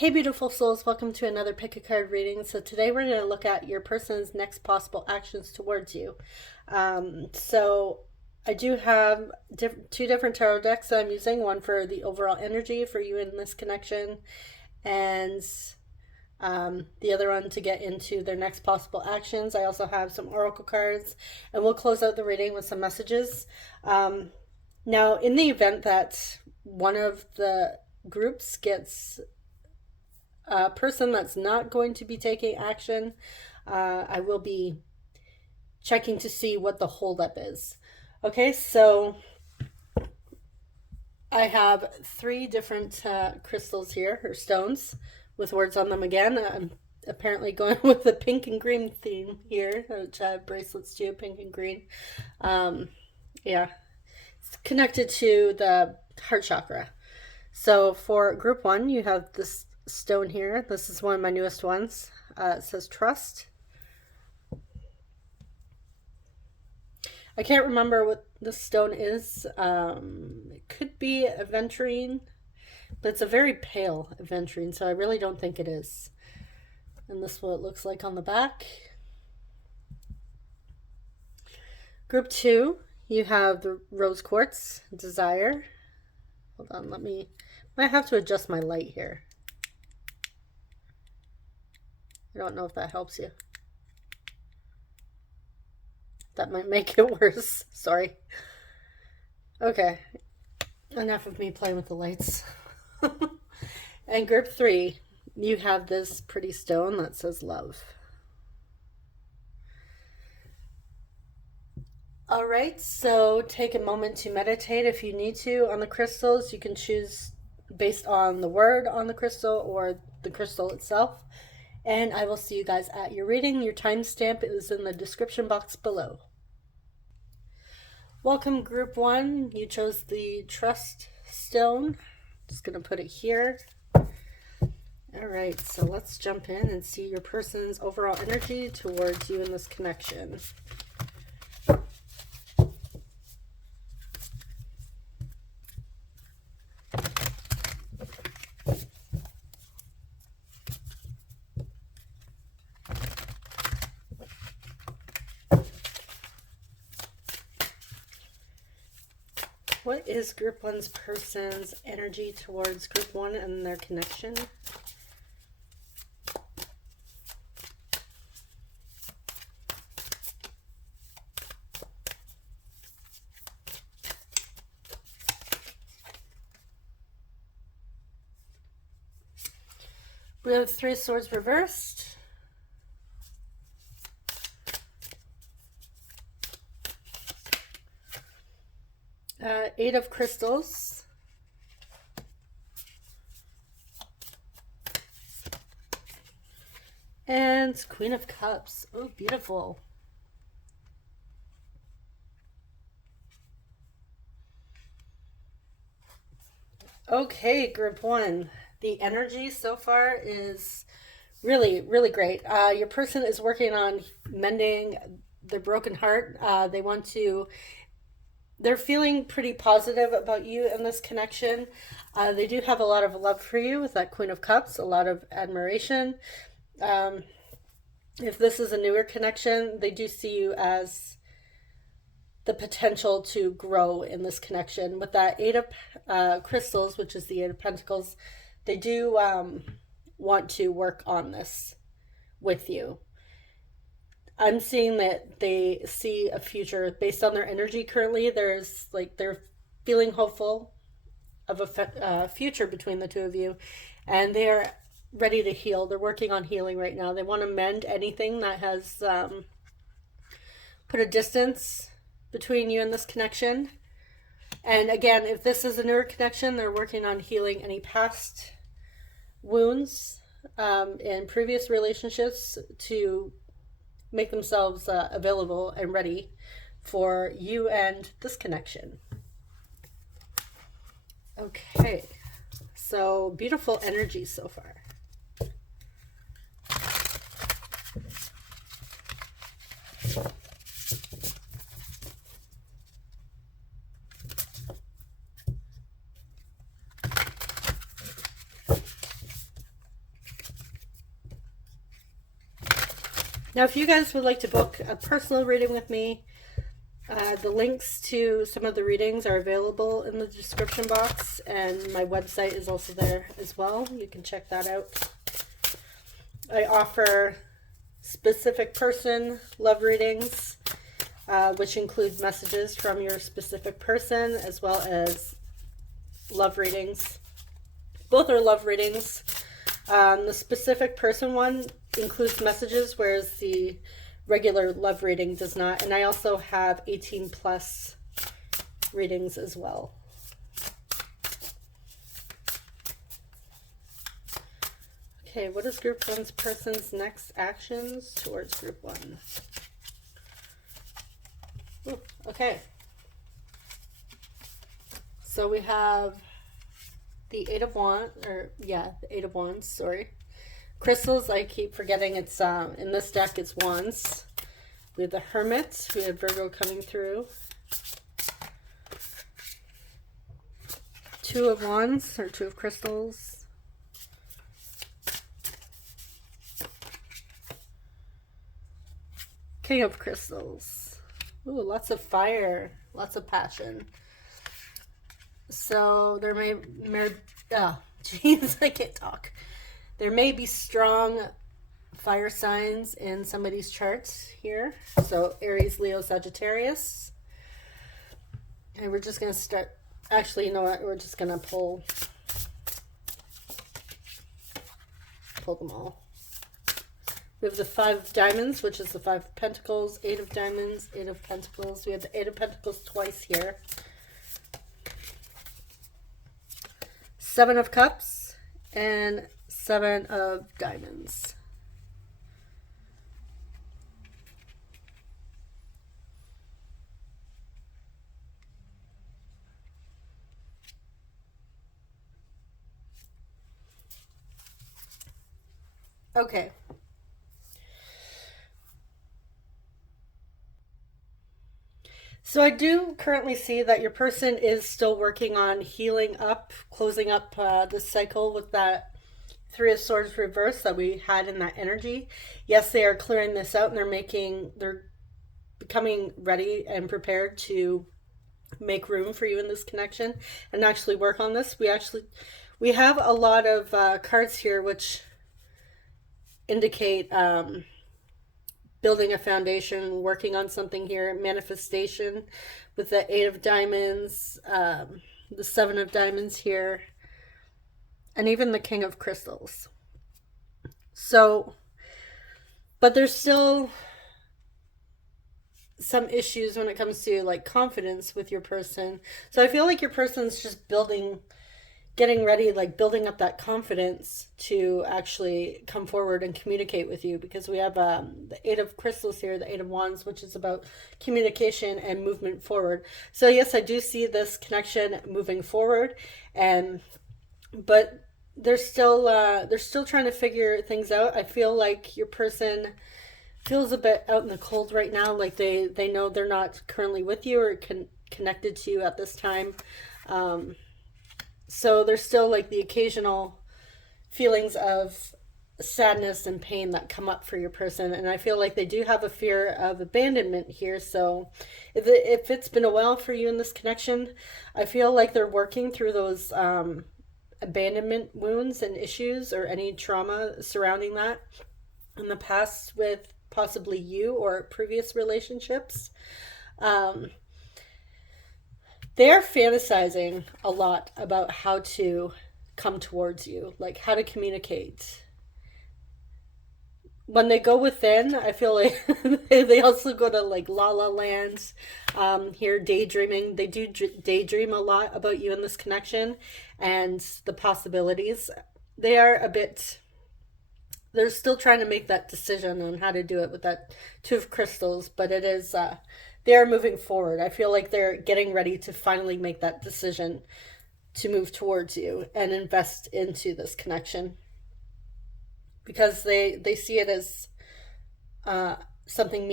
Hey, beautiful souls, welcome to another pick a card reading. So, today we're going to look at your person's next possible actions towards you. I do have two different tarot decks that I'm using, one for the overall energy for you in this connection, and the other one to get into their next possible actions. I also have some oracle cards, and we'll close out the reading with some messages. Now, in the event that one of the groups gets a person that's not going to be taking action, I will be checking to see what the holdup is. Okay, so I have three different crystals here, or stones, with words on them again. I'm apparently going with the pink and green theme here, which I have bracelets too, pink and green. Yeah, it's connected to the heart chakra. So for group one, you have this stone here. This is one of my newest ones. It says trust. I can't remember what this stone is. It could be aventurine, but it's a very pale aventurine, so I really don't think it is. And this is what it looks like on the back. Group two, you have the rose quartz, desire. Hold on, might have to adjust my light here. I don't know if that helps you. That might make it worse. Sorry. Okay. Enough of me playing with the lights. And group three, you have this pretty stone that says love. All right, so take a moment to meditate if you need to on the crystals. You can choose based on the word on the crystal or the crystal itself. And I will see you guys at your reading. Your timestamp is in the description box below. Welcome, group one. You chose the trust stone. Just going to put it here. All right, so let's jump in and see your person's overall energy towards you in this connection. What is group one's person's energy towards group one and their connection? We have three swords reversed. Eight of crystals. And Queen of Cups. Oh, beautiful. Okay, group one. The energy so far is really, really great. Your person is working on mending their broken heart. They're feeling pretty positive about you and this connection. They do have a lot of love for you with that Queen of Cups, a lot of admiration. If this is a newer connection, they do see you as the potential to grow in this connection. With that Eight of Crystals, which is the Eight of Pentacles, they do want to work on this with you. I'm seeing that they see a future based on their energy currently. They're feeling hopeful of a future between the two of you, and they are ready to heal. They're working on healing right now. They want to mend anything that has put a distance between you and this connection. And again, if this is a newer connection, they're working on healing any past wounds in previous relationships to make themselves available and ready for you and this connection. Okay, so beautiful energy so far. Now, if you guys would like to book a personal reading with me, the links to some of the readings are available in the description box, and my website is also there as well. You can check that out. I offer specific person love readings, which include messages from your specific person, as well as love readings. Both are love readings. The specific person one includes messages, whereas the regular love reading does not. And I also have 18 plus readings as well. Okay, what is group one's person's next actions towards group one? Ooh, okay. So we have the Eight of Wands, the Eight of Wands, sorry. Crystals, I keep forgetting it's, in this deck it's Wands. We have the Hermit, we have Virgo coming through. Two of Wands, or Two of Crystals. King of Crystals. Ooh, lots of fire, lots of passion. So there may I can't talk. There may be strong fire signs in somebody's charts here. So Aries, Leo, Sagittarius. And we're just going to start. Actually, you know what? We're just going to pull them all. We have the Five of Diamonds, which is the Five of Pentacles, Eight of Diamonds, Eight of Pentacles. We have the Eight of Pentacles twice here. Seven of Cups and Seven of Diamonds. Okay. So I do currently see that your person is still working on healing up, closing up the cycle with that Three of Swords reverse that we had in that energy. Yes, they are clearing this out, and they're becoming ready and prepared to make room for you in this connection and actually work on this. We have a lot of cards here which indicate building a foundation, working on something here, manifestation with the Eight of Diamonds, the Seven of Diamonds here, and even the King of Crystals. So, but there's still some issues when it comes to like confidence with your person. So I feel like your person's just getting ready, like building up that confidence to actually come forward and communicate with you, because we have the Eight of Crystals here, the Eight of Wands, which is about communication and movement forward. So yes, I do see this connection moving forward, but they're still trying to figure things out. I feel like your person feels a bit out in the cold right now, like they know they're not currently with you or connected to you at this time. So there's still like the occasional feelings of sadness and pain that come up for your person. And I feel like they do have a fear of abandonment here. So if it's been a while for you in this connection, I feel like they're working through those abandonment wounds and issues or any trauma surrounding that in the past with possibly you or previous relationships. They're fantasizing a lot about how to come towards you, like how to communicate. When they go within, I feel like they also go to like La La Land, here daydreaming. They do daydream a lot about you in this connection and the possibilities. They're still trying to make that decision on how to do it with that Two of Crystals, but it is, they are moving forward. I feel like they're getting ready to finally make that decision to move towards you and invest into this connection, because they see it as something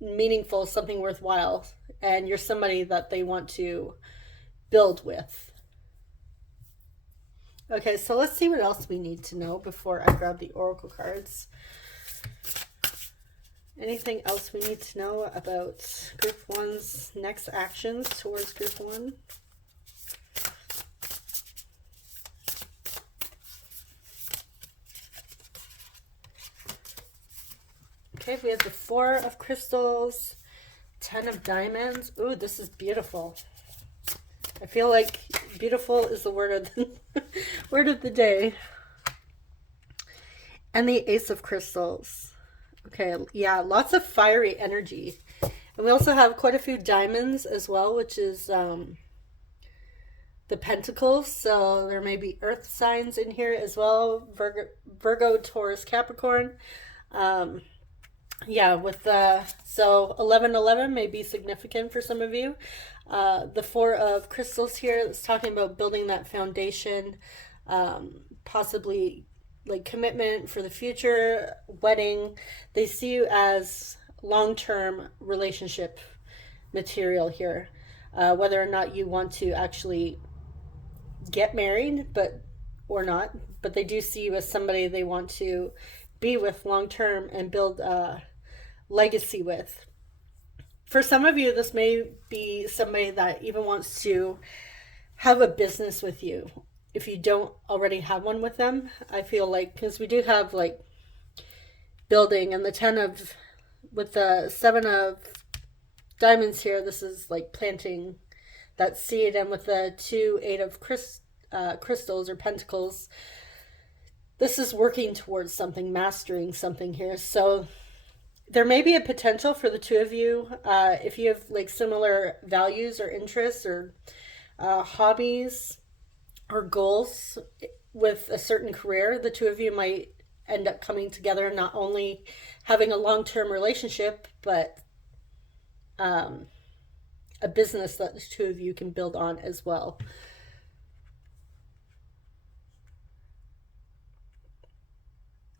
meaningful, something worthwhile, and you're somebody that they want to build with. Okay, so let's see what else we need to know before I grab the oracle cards. Anything else we need to know about Group 1's next actions towards Group 1? Okay, we have the 4 of Crystals, 10 of Diamonds. Ooh, this is beautiful. I feel like beautiful is the word of the, word of the day. And the Ace of Crystals. Okay, yeah, lots of fiery energy. And we also have quite a few diamonds as well, which is the Pentacles. So there may be earth signs in here as well. Virgo, Taurus, Capricorn. Yeah, with so 11-11 may be significant for some of you. The 4 of Crystals here is talking about building that foundation, possibly like commitment for the future, wedding. They see you as long-term relationship material here, whether or not you want to actually get married, or not, but they do see you as somebody they want to be with long-term and build a legacy with. For some of you, this may be somebody that even wants to have a business with you. If you don't already have one with them, I feel like, because we do have like building, and the 10 of, with the 7 of Diamonds here, this is like planting that seed, and with the 2, 8 of Crystals or Pentacles, this is working towards something, mastering something here. So there may be a potential for the 2 of you, if you have like similar values or interests or hobbies or goals with a certain career, the 2 of you might end up coming together, not only having a long-term relationship, but a business that the 2 of you can build on as well.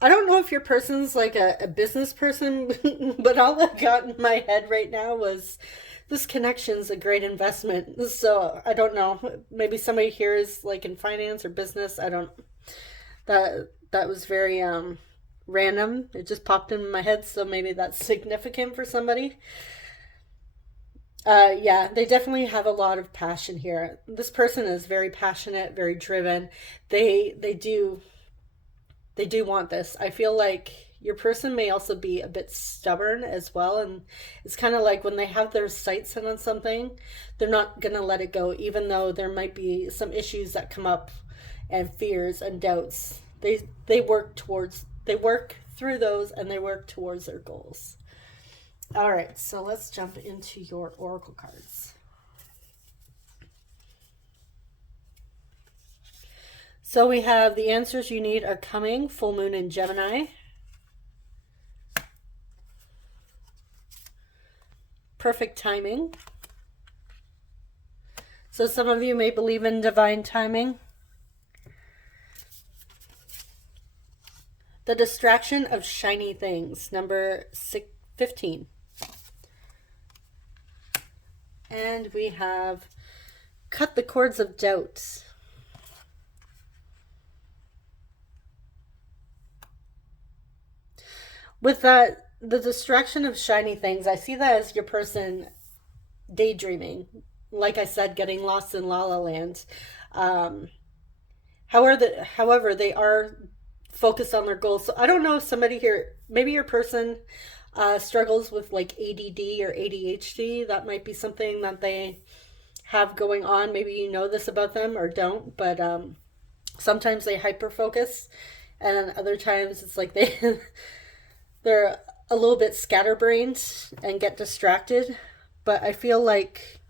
I don't know if your person's like a business person, but all I got in my head right now was this connection's a great investment. So I don't know. Maybe somebody here is like in finance or business. I don't. That was very random. It just popped in my head, so maybe that's significant for somebody. Yeah, they definitely have a lot of passion here. This person is very passionate, very driven. They do want this. I feel like your person may also be a bit stubborn as well, and it's kind of like when they have their sights set on something, they're not gonna let it go, even though there might be some issues that come up and fears and doubts. They work through those, and they work towards their goals. All right, so let's jump into your oracle cards. So we have the answers you need are coming. Full moon in Gemini. Perfect timing. So some of you may believe in divine timing. The distraction of shiny things, number 15. And we have cut the cords of doubt. With that, the distraction of shiny things, I see that as your person daydreaming. Like I said, getting lost in La La Land. However, they are focused on their goals. So I don't know if somebody here, maybe your person struggles with like ADD or ADHD. That might be something that they have going on. Maybe you know this about them or don't, but sometimes they hyper focus, and other times it's like they're a little bit scatterbrained and get distracted. But I feel like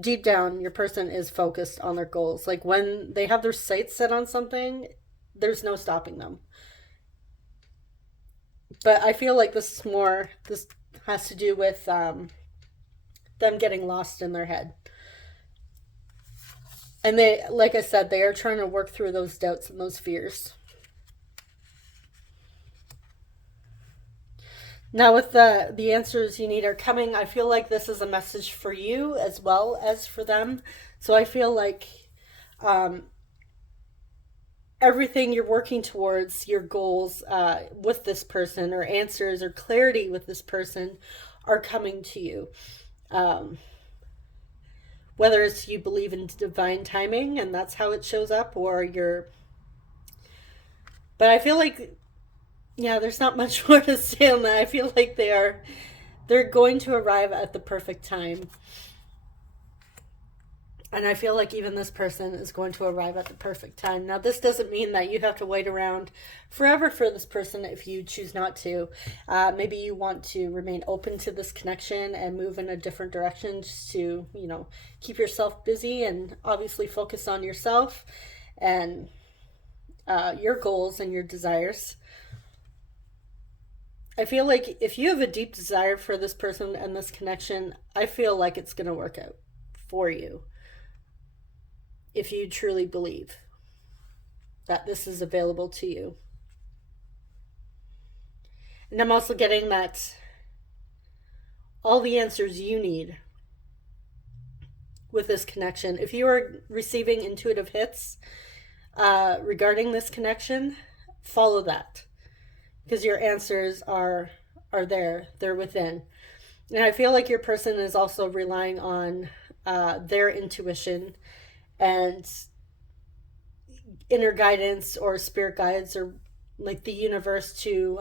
deep down your person is focused on their goals. Like when they have their sights set on something, there's no stopping them. But I feel like this has to do with them getting lost in their head. And they, like I said, they are trying to work through those doubts and those fears. Now with the answers you need are coming, I feel like this is a message for you as well as for them. So I feel like everything you're working towards, your goals with this person, or answers or clarity with this person, are coming to you. Whether it's you believe in divine timing and that's how it shows up, or you're... But I feel like, yeah, there's not much more to say on that. I feel like they're going to arrive at the perfect time. And I feel like even this person is going to arrive at the perfect time. Now, this doesn't mean that you have to wait around forever for this person if you choose not to. Maybe you want to remain open to this connection and move in a different direction, just to, keep yourself busy and obviously focus on yourself and your goals and your desires. I feel like if you have a deep desire for this person and this connection, I feel like it's going to work out for you. If you truly believe that this is available to you. And I'm also getting that all the answers you need with this connection. If you are receiving intuitive hits regarding this connection, follow that. Because your answers are there. They're within. And I feel like your person is also relying on their intuition and inner guidance, or spirit guides, or like the universe, to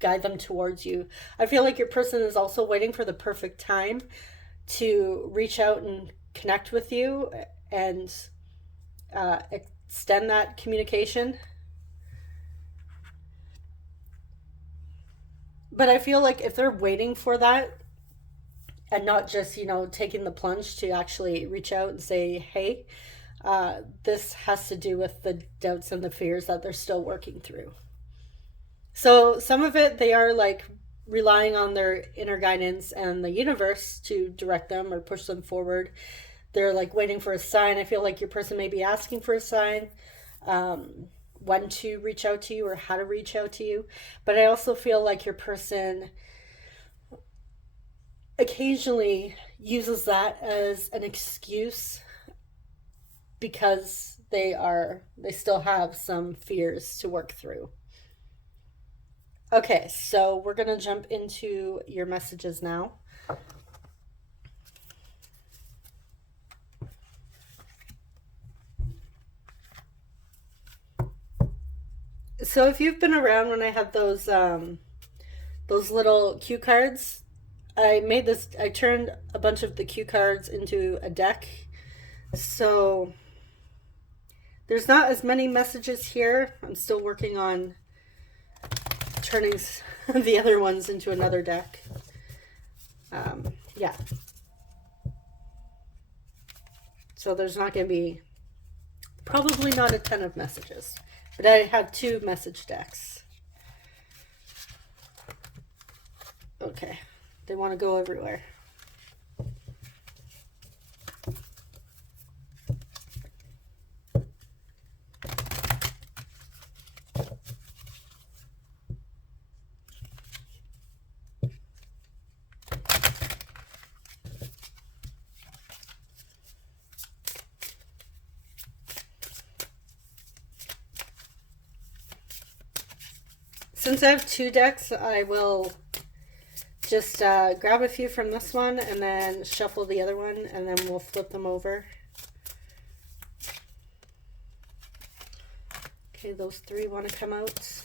guide them towards you. I feel like your person is also waiting for the perfect time to reach out and connect with you and extend that communication. But I feel like if they're waiting for that and not just, taking the plunge to actually reach out and say, hey, this has to do with the doubts and the fears that they're still working through. So some of it, they are like relying on their inner guidance and the universe to direct them or push them forward. They're like waiting for a sign. I feel like your person may be asking for a sign, when to reach out to you or how to reach out to you. But I also feel like your person occasionally uses that as an excuse because they still have some fears to work through. Okay, so we're going to jump into your messages now. So if you've been around when I had those little cue cards, I turned a bunch of the cue cards into a deck. So there's not as many messages here. I'm still working on turning the other ones into another deck. Yeah. So there's not going to be, probably not a ton of messages. But I have 2 message decks. Okay. They want to go everywhere. Since I have 2 decks, I will just grab a few from this one and then shuffle the other one, and then we'll flip them over. Okay, those 3 want to come out.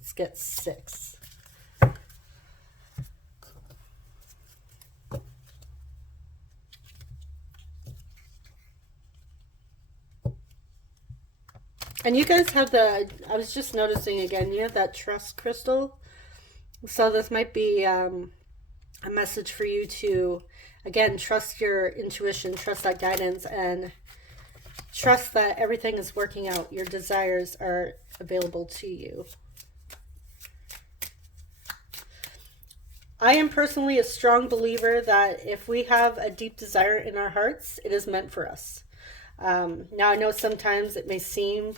Let's get 6. And you guys have I was just noticing again, you have that trust crystal. So this might be a message for you to, again, trust your intuition, trust that guidance, and trust that everything is working out. Your desires are available to you. I am personally a strong believer that if we have a deep desire in our hearts, it is meant for us. Now, I know sometimes it may seem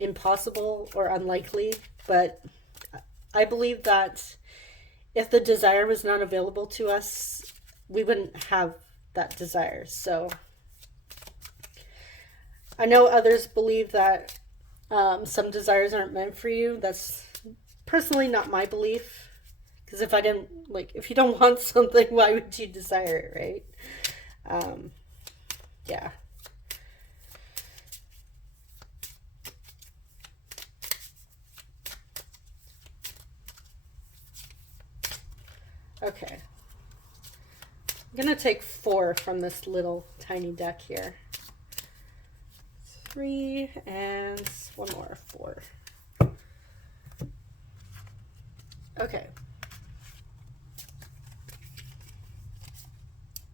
impossible or unlikely, but I believe that if the desire was not available to us, we wouldn't have that desire. So I know others believe that some desires aren't meant for you. That's personally not my belief. Because if I didn't, like, if you don't want something, why would you desire it, right? Yeah. Okay. I'm going to take 4 from this little tiny deck here. 3 and one more, 4. Okay.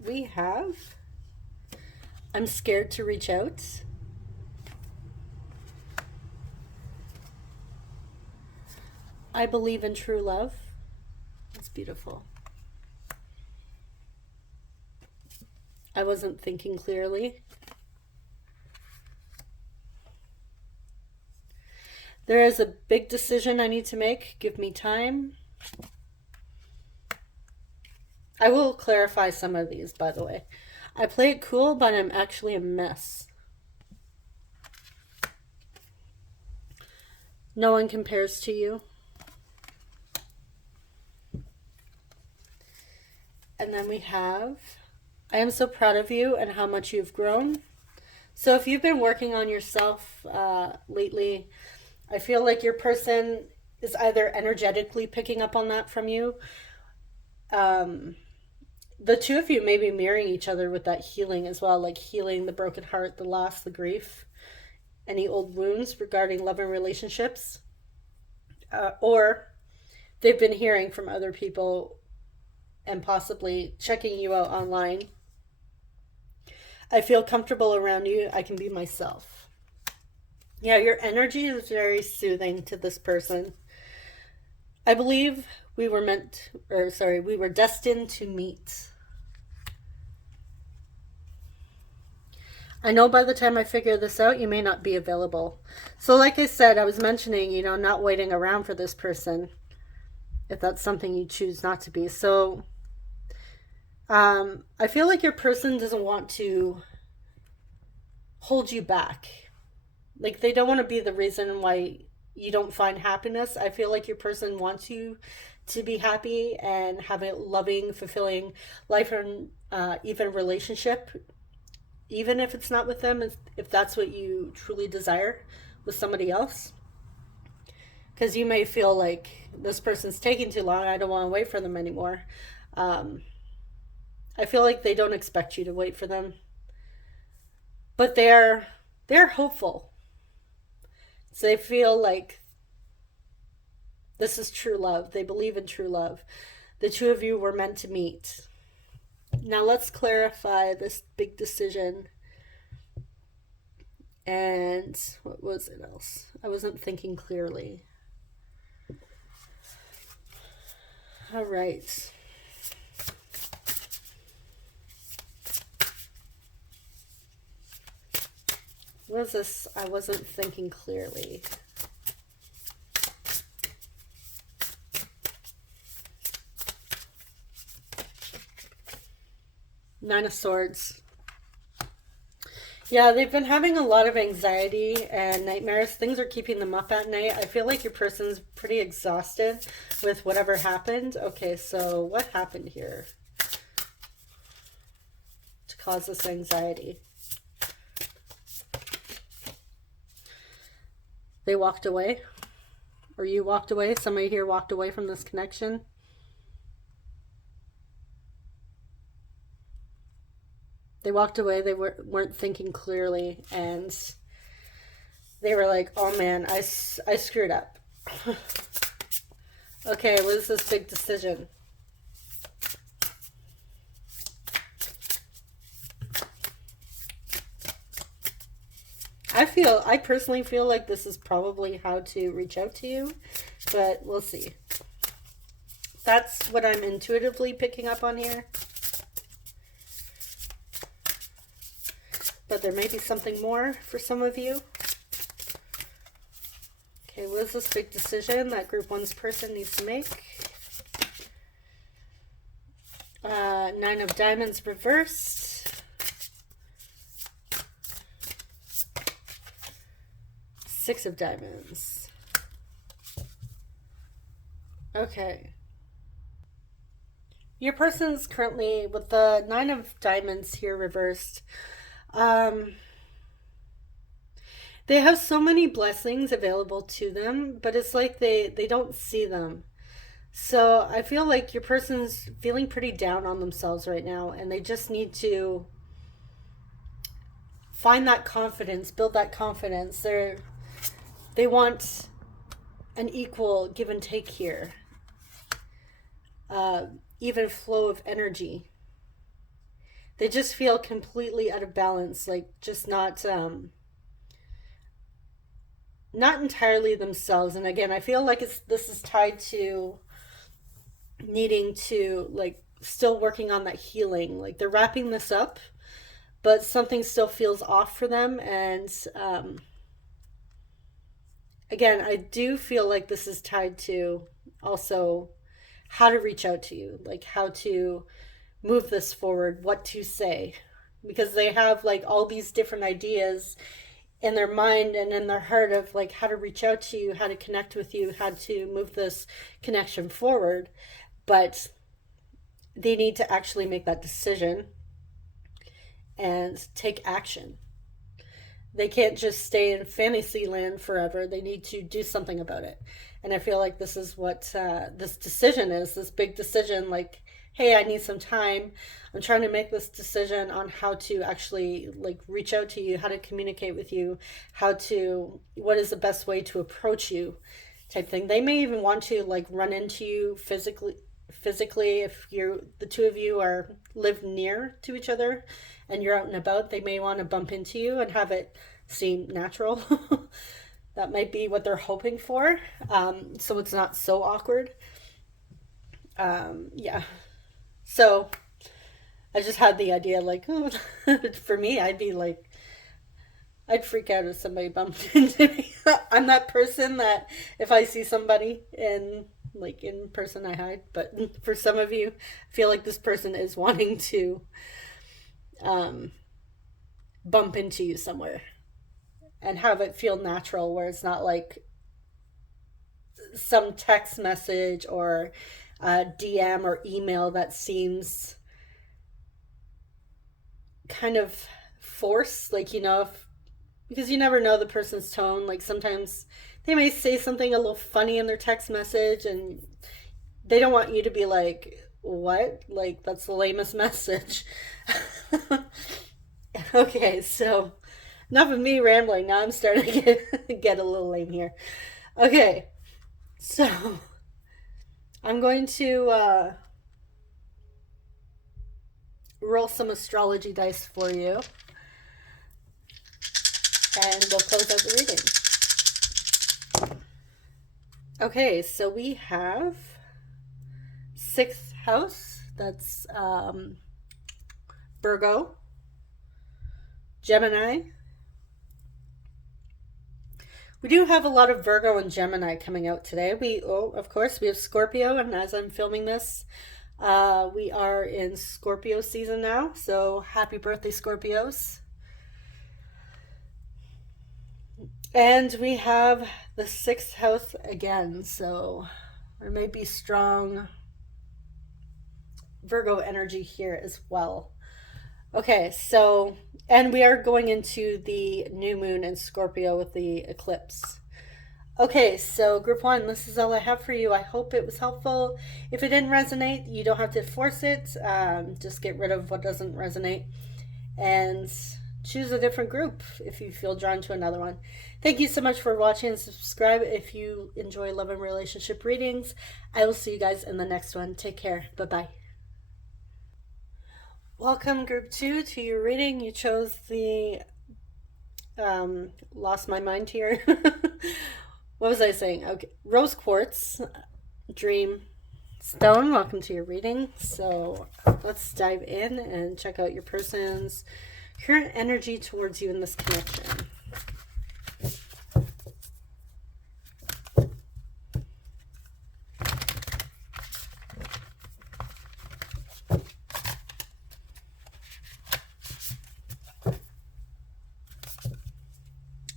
We have, I'm scared to reach out. I believe in true love. That's beautiful. I wasn't thinking clearly. There is a big decision I need to make. Give me time. I will clarify some of these, by the way. I play it cool, but I'm actually a mess. No one compares to you. And then we have, I am so proud of you and how much you've grown. So if you've been working on yourself lately, I feel like your person is either energetically picking up on that from you. The two of you may be mirroring each other with that healing as well, like healing the broken heart, the loss, the grief, any old wounds regarding love and relationships. Or they've been hearing from other people and possibly checking you out online. I feel comfortable around you. I can be myself. Yeah, your energy is very soothing to this person. I believe we were destined to meet. I know by the time I figure this out, you may not be available. So like I said, I was mentioning, not waiting around for this person, if that's something you choose not to be. So I feel like your person doesn't want to hold you back. Like they don't want to be the reason why you don't find happiness. I feel like your person wants you to be happy and have a loving, fulfilling life and even relationship, even if it's not with them, if that's what you truly desire with somebody else. Because you may feel like this person's taking too long, I don't want to wait for them anymore. I feel like they don't expect you to wait for them. But they're hopeful. So they feel like this is true love. They believe in true love. The two of you were meant to meet. Now let's clarify this big decision. And what was it else? I wasn't thinking clearly. All right. What was this? I wasn't thinking clearly. Nine of Swords. Yeah, they've been having a lot of anxiety and nightmares. Things are keeping them up at night. I feel like your person's pretty exhausted with whatever happened. Okay, so what happened here to cause this anxiety? They walked away, or you walked away. Somebody here walked away from this connection. They walked away. They weren't thinking clearly, and they were like, oh man, I screwed up. Okay, what is this big decision? I personally feel like this is probably how to reach out to you, but we'll see. That's what I'm intuitively picking up on here. But there may be something more for some of you. Okay, what is this big decision that group 1's person needs to make? 9 of Diamonds reversed. Six of Diamonds. Okay. Your person's currently with the Nine of Diamonds here reversed. They have so many blessings available to them, but it's like they don't see them. So I feel like your person's feeling pretty down on themselves right now, and they just need to find that confidence, build that confidence. They want an equal give and take here. Even flow of energy. They just feel completely out of balance, like just not entirely themselves. And again, I feel like this is tied to needing to, like, still working on that healing. Like they're wrapping this up, but something still feels off for them. And again, I do feel like this is tied to also how to reach out to you, like how to move this forward, what to say, because they have like all these different ideas in their mind and in their heart of like how to reach out to you, how to connect with you, how to move this connection forward. But they need to actually make that decision and take action. They can't just stay in fantasy land forever. They need to do something about it. And I feel like this is what this decision is, this big decision, like, hey, I need some time. I'm trying to make this decision on how to actually like reach out to you, how to communicate with you, what is the best way to approach you type thing. They may even want to like run into you physically if the two of you live near to each other and you're out and about. They may want to bump into you and have it seem natural. That might be what they're hoping for, so it's not so awkward. Yeah, so I just had the idea like, oh, for me I'd freak out if somebody bumped into me. I'm that person that if I see somebody in person, I hide. But for some of you, I feel like this person is wanting to bump into you somewhere and have it feel natural, where it's not like some text message or DM or email that seems kind of forced, like, because you never know the person's tone. Like sometimes they may say something a little funny in their text message and they don't want you to be like, what? Like, that's the lamest message. Okay, so enough of me rambling. Now I'm starting to get a little lame here. Okay, so I'm going to roll some astrology dice for you, and we'll close out the reading. Okay, so we have 6th house. That's Virgo, Gemini. We do have a lot of Virgo and Gemini coming out today. Of course, we have Scorpio, and as I'm filming this, we are in Scorpio season now, so happy birthday, Scorpios. And we have the 6th house again, so there may be strong Virgo energy here as well. Okay, so, and we are going into the new moon in Scorpio with the eclipse. Okay, so group 1, this is all I have for you. I hope it was helpful. If it didn't resonate, you don't have to force it. Just get rid of what doesn't resonate and choose a different group if you feel drawn to another one. Thank you so much for watching, and subscribe if you enjoy love and relationship readings. I will see you guys in the next one. Take care. Bye-bye. Welcome, group 2, to your reading. You chose the lost my mind here. What was I saying? Okay, rose quartz, dream stone. Welcome to your reading. So let's dive in and check out your person's current energy towards you in this connection.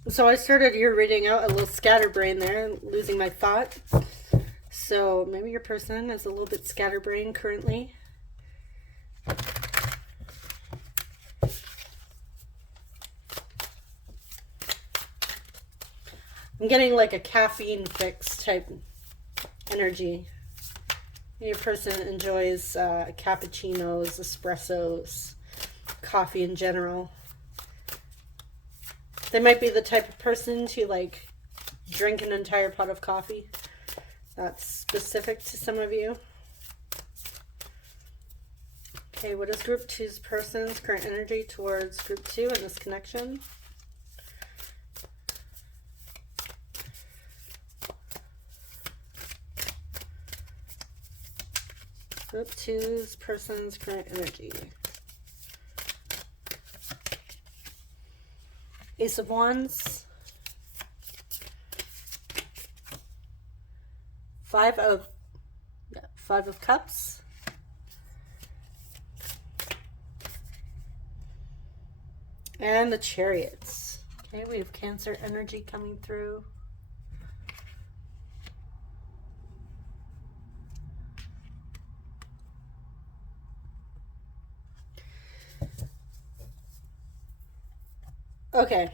So I started your reading out a little scatterbrain there, losing my thought. So maybe your person is a little bit scatterbrained currently. I'm getting like a caffeine fix type energy. Your person enjoys cappuccinos, espressos, coffee in general. They might be the type of person to like drink an entire pot of coffee. That's specific to some of you. Okay, what is group 2's person's current energy towards group 2 in this connection? Group 2's person's current energy. Ace of Wands. Five of Cups. And the Chariots. Okay, we have Cancer energy coming through. Okay.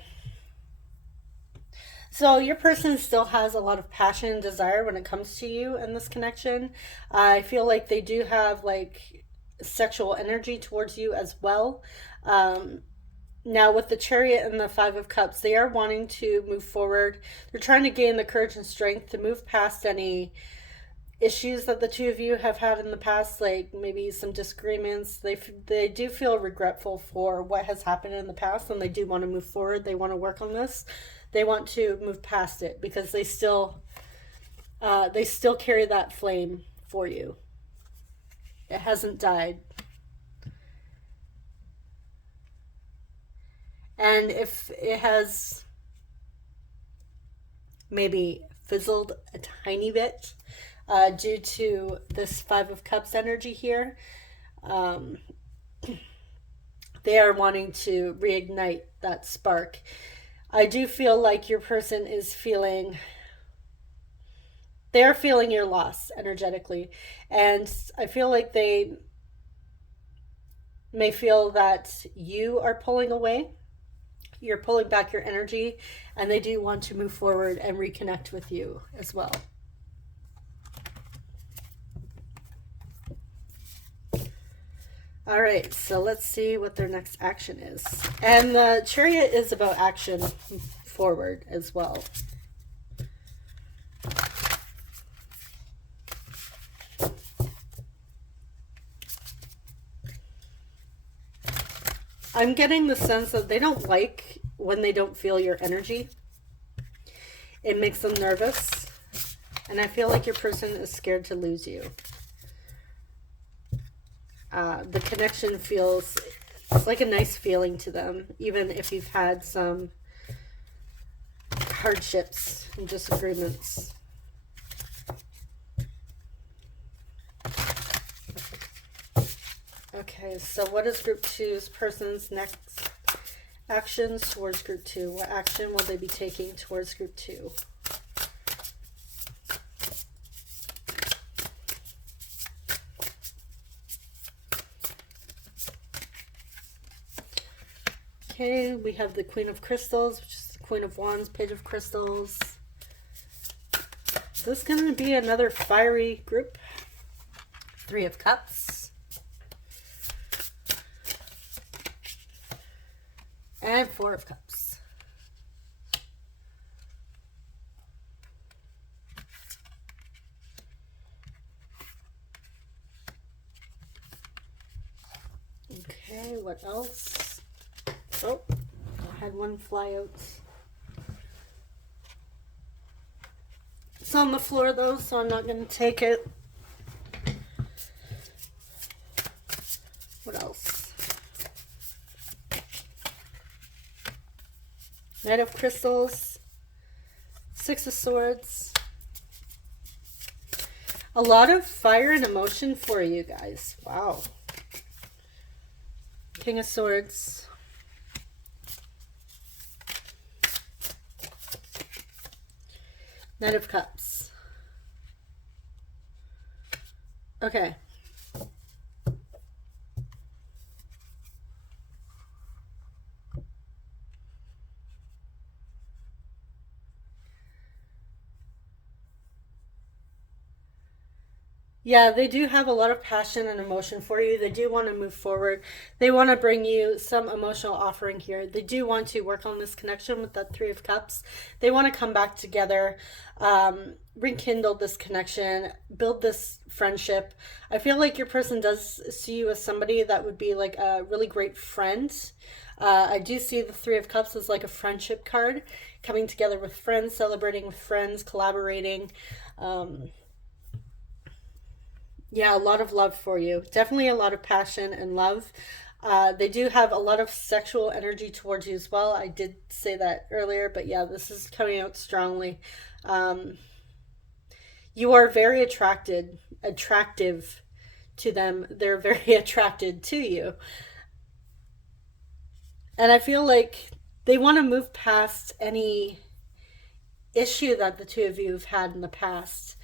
So your person still has a lot of passion and desire when it comes to you in this connection. I feel like they do have like sexual energy towards you as well. Now with the Chariot and the Five of Cups, they are wanting to move forward. They're trying to gain the courage and strength to move past any issues that the two of you have had in the past, like maybe some disagreements. They do feel regretful for what has happened in the past, and they do want to move forward. They want to work on this. They want to move past it because they still carry that flame for you. It hasn't died. And if it has maybe fizzled a tiny bit, due to this Five of Cups energy here, they are wanting to reignite that spark. I do feel like your person is feeling, they're feeling your loss energetically. And I feel like they may feel that you are pulling away. You're pulling back your energy, and they do want to move forward and reconnect with you as well. All right, so let's see what their next action is. And the Chariot is about action forward as well. I'm getting the sense that they don't like when they don't feel your energy. It makes them nervous. And I feel like your person is scared to lose you. The connection feels, it's like a nice feeling to them, even if you've had some hardships and disagreements. Okay, so what is group 2's person's next actions towards group 2? What action will they be taking towards group 2? Okay, we have the Queen of Crystals, which is the Queen of Wands, Page of Crystals. Is this going to be another fiery group? Three of Cups. And Four of Cups. Okay, what else? Oh, I had one fly out. It's on the floor though, so I'm not going to take it. What else? Knight of Crystals, Six of Swords. A lot of fire and emotion for you guys. Wow. King of Swords. Knight of Cups. Okay. Yeah, they do have a lot of passion and emotion for you. They do want to move forward. They want to bring you some emotional offering here. They do want to work on this connection with that Three of Cups. They want to come back together, rekindle this connection, build this friendship. I feel like your person does see you as somebody that would be like a really great friend. I do see the Three of Cups as like a friendship card, coming together with friends, celebrating with friends, collaborating. Yeah, a lot of love for you. Definitely a lot of passion and love. They do have a lot of sexual energy towards you as well. I did say that earlier, but yeah, this is coming out strongly. Um, you are very attractive to them. They're very attracted to you. And I feel like they want to move past any issue that the two of you have had in the past.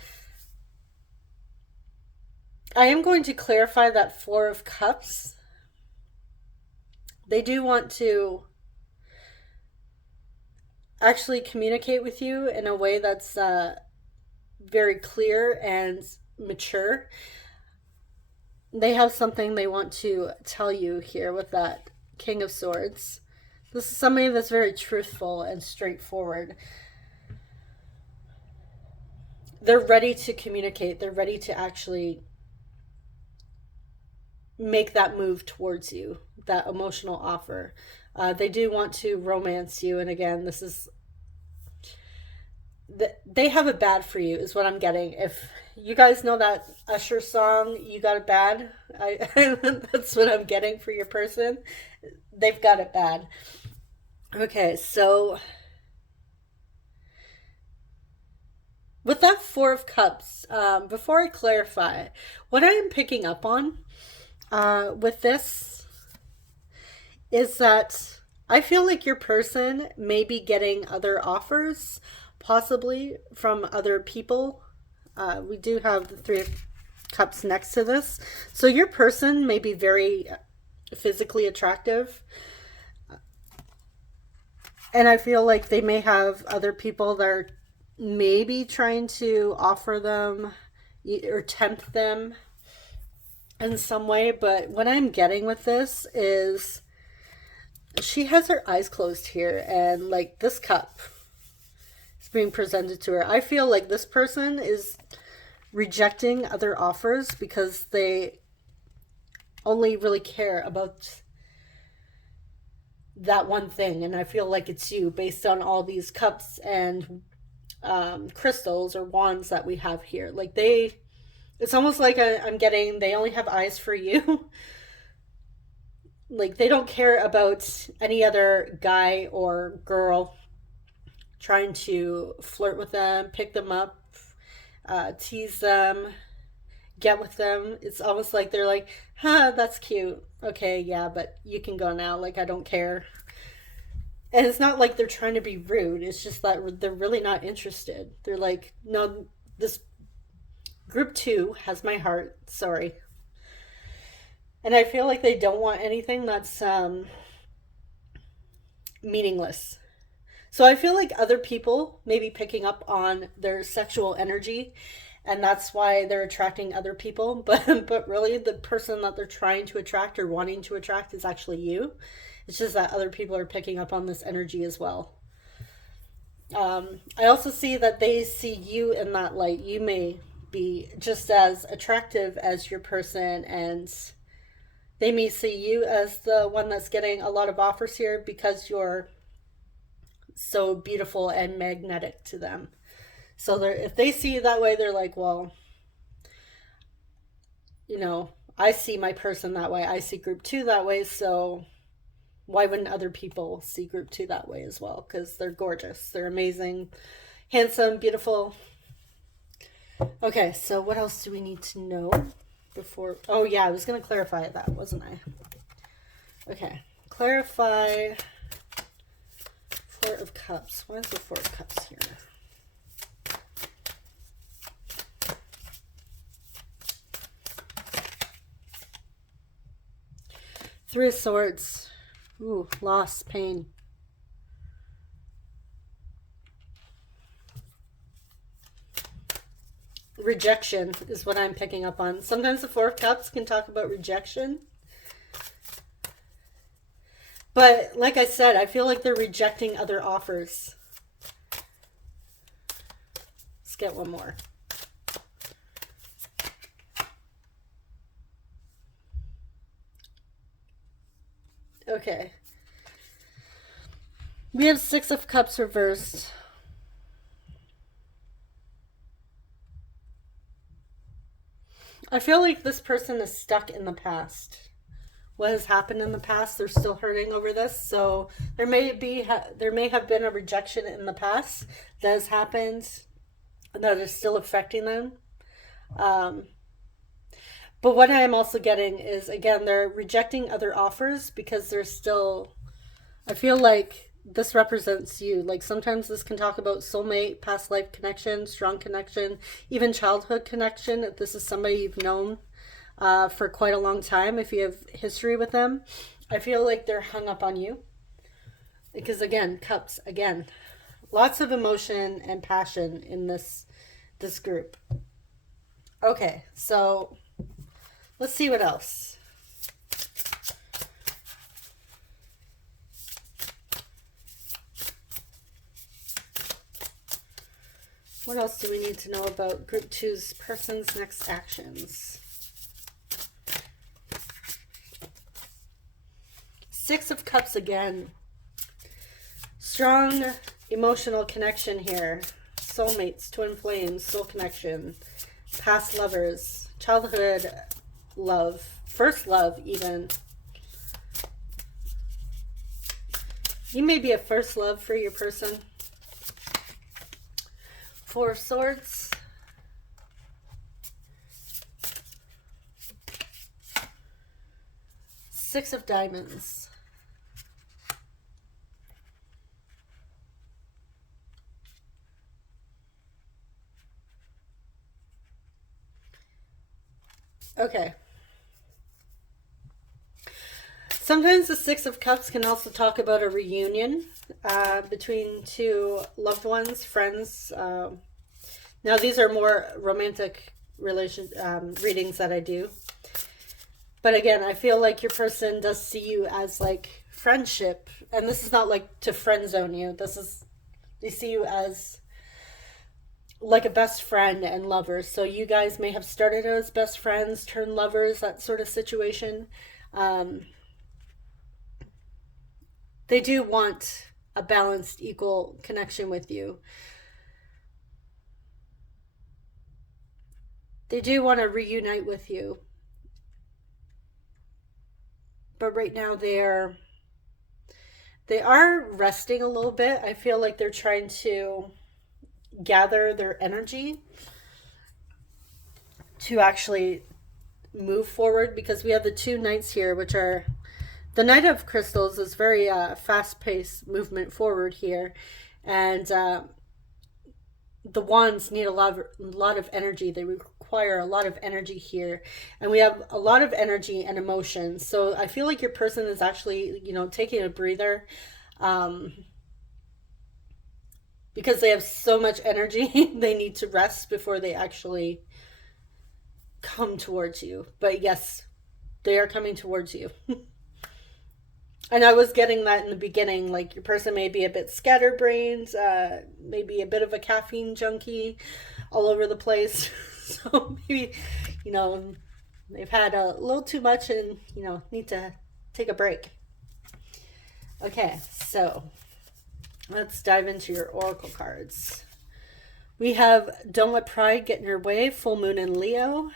I am going to clarify that Four of Cups. They do want to actually communicate with you in a way that's very clear and mature. They have something they want to tell you here with that King of Swords. This is somebody that's very truthful and straightforward. They're ready to communicate. They're ready to actually make that move towards you, that emotional offer. They do want to romance you. And again, this is, they have it bad for you, is what I'm getting. If you guys know that Usher song, You Got It Bad, that's what I'm getting for your person. They've got it bad. Okay, so with that Four of Cups, before I clarify, what I am picking up on with this is that I feel like your person may be getting other offers, possibly from other people. We do have the Three of Cups next to this. So your person may be very physically attractive. And I feel like they may have other people that are maybe trying to offer them or tempt them in some way. But what I'm getting with this is she has her eyes closed here, and like this cup is being presented to her. I feel like this person is rejecting other offers because they only really care about that one thing. And I feel like it's you, based on all these cups and crystals or wands that we have here. Like it's almost like I'm getting, they only have eyes for you. Like they don't care about any other guy or girl trying to flirt with them, pick them up, tease them, get with them. It's almost like they're like, huh, that's cute. Okay, yeah, but you can go now. Like, I don't care. And it's not like they're trying to be rude. It's just that they're really not interested. They're like, no, this group 2 has my heart. Sorry. And I feel like they don't want anything that's meaningless. So I feel like other people may be picking up on their sexual energy, and that's why they're attracting other people. But really, the person that they're trying to attract or wanting to attract is actually you. It's just that other people are picking up on this energy as well. I also see that they see you in that light. You may be just as attractive as your person, and they may see you as the one that's getting a lot of offers here because you're so beautiful and magnetic to them. So if they see you that way, they're like, well, I see my person that way. I see group 2 that way. So why wouldn't other people see group 2 that way as well? Because they're gorgeous. They're amazing, handsome, beautiful. Okay, so what else do we need to know before? Oh, yeah, I was going to clarify that, wasn't I? Okay, clarify Four of Cups. Why is the Four of Cups here? Three of Swords. Ooh, loss, pain. Rejection is what I'm picking up on. Sometimes the Four of Cups can talk about rejection. But like I said, I feel like they're rejecting other offers. Let's get one more. Okay. We have Six of Cups reversed. I feel like this person is stuck in the past. What has happened in the past, they're still hurting over this. So there may have been a rejection in the past that has happened that is still affecting them. But what I am also getting is, again, they're rejecting other offers because they're still, I feel like this represents you. Like sometimes this can talk about soulmate, past life connection, strong connection, even childhood connection. If this is somebody you've known for quite a long time, if you have history with them, I feel like they're hung up on you. Because again, cups, again, lots of emotion and passion in this group. Okay, so let's see what else. What else do we need to know about Group 2's person's next actions? Six of Cups again. Strong emotional connection here. Soulmates, twin flames, soul connection, past lovers, childhood love, first love even. You may be a first love for your person. Four of Swords. Six of Diamonds. Okay. Sometimes the Six of Cups can also talk about a reunion between two loved ones, friends. Now these are more romantic readings that I do. But again, I feel like your person does see you as like friendship. And this is not like to friend zone you. They see you as like a best friend and lovers. So you guys may have started as best friends, turned lovers, that sort of situation. They do want a balanced, equal connection with you. They do want to reunite with you. But right now they are resting a little bit. I feel like they're trying to gather their energy to actually move forward, because we have the two knights here, which are the Knight of Crystals is very fast-paced movement forward here, and the wands need a lot of energy. They require a lot of energy here, and we have a lot of energy and emotion. So I feel like your person is actually, taking a breather, because they have so much energy. They need to rest before they actually come towards you. But yes, they are coming towards you. And I was getting that in the beginning, like your person may be a bit scatterbrained, maybe a bit of a caffeine junkie, all over the place. So maybe, they've had a little too much and, need to take a break. Okay, so let's dive into your oracle cards. We have Don't Let Pride Get in Your Way, Full Moon in Leo,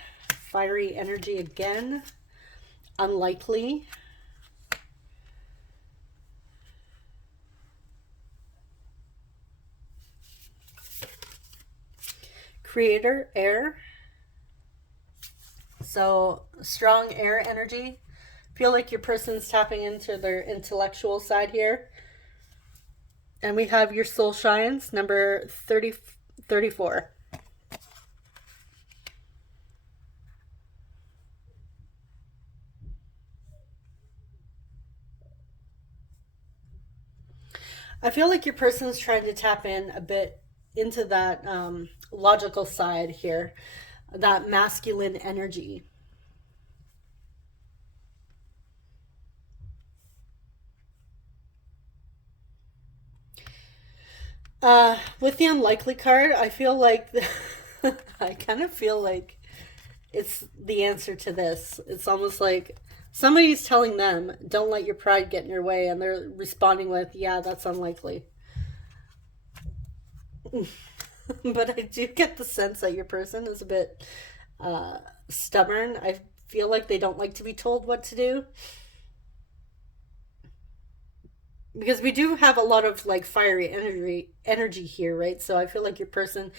Fiery Energy again, Unlikely, Creator, Air. So strong air energy. Feel like your person's tapping into their intellectual side here. And we have your Soul Shines, number 34. I feel like your person's trying to tap in a bit into that logical side here, that masculine energy. With the unlikely card, I feel like I kind of feel like it's the answer to this. It's almost like somebody's telling them, don't let your pride get in your way, and they're responding with, yeah, that's unlikely. But I do get the sense that your person is a bit stubborn. I feel like they don't like to be told what to do. Because we do have a lot of like fiery energy here, right? So I feel like your person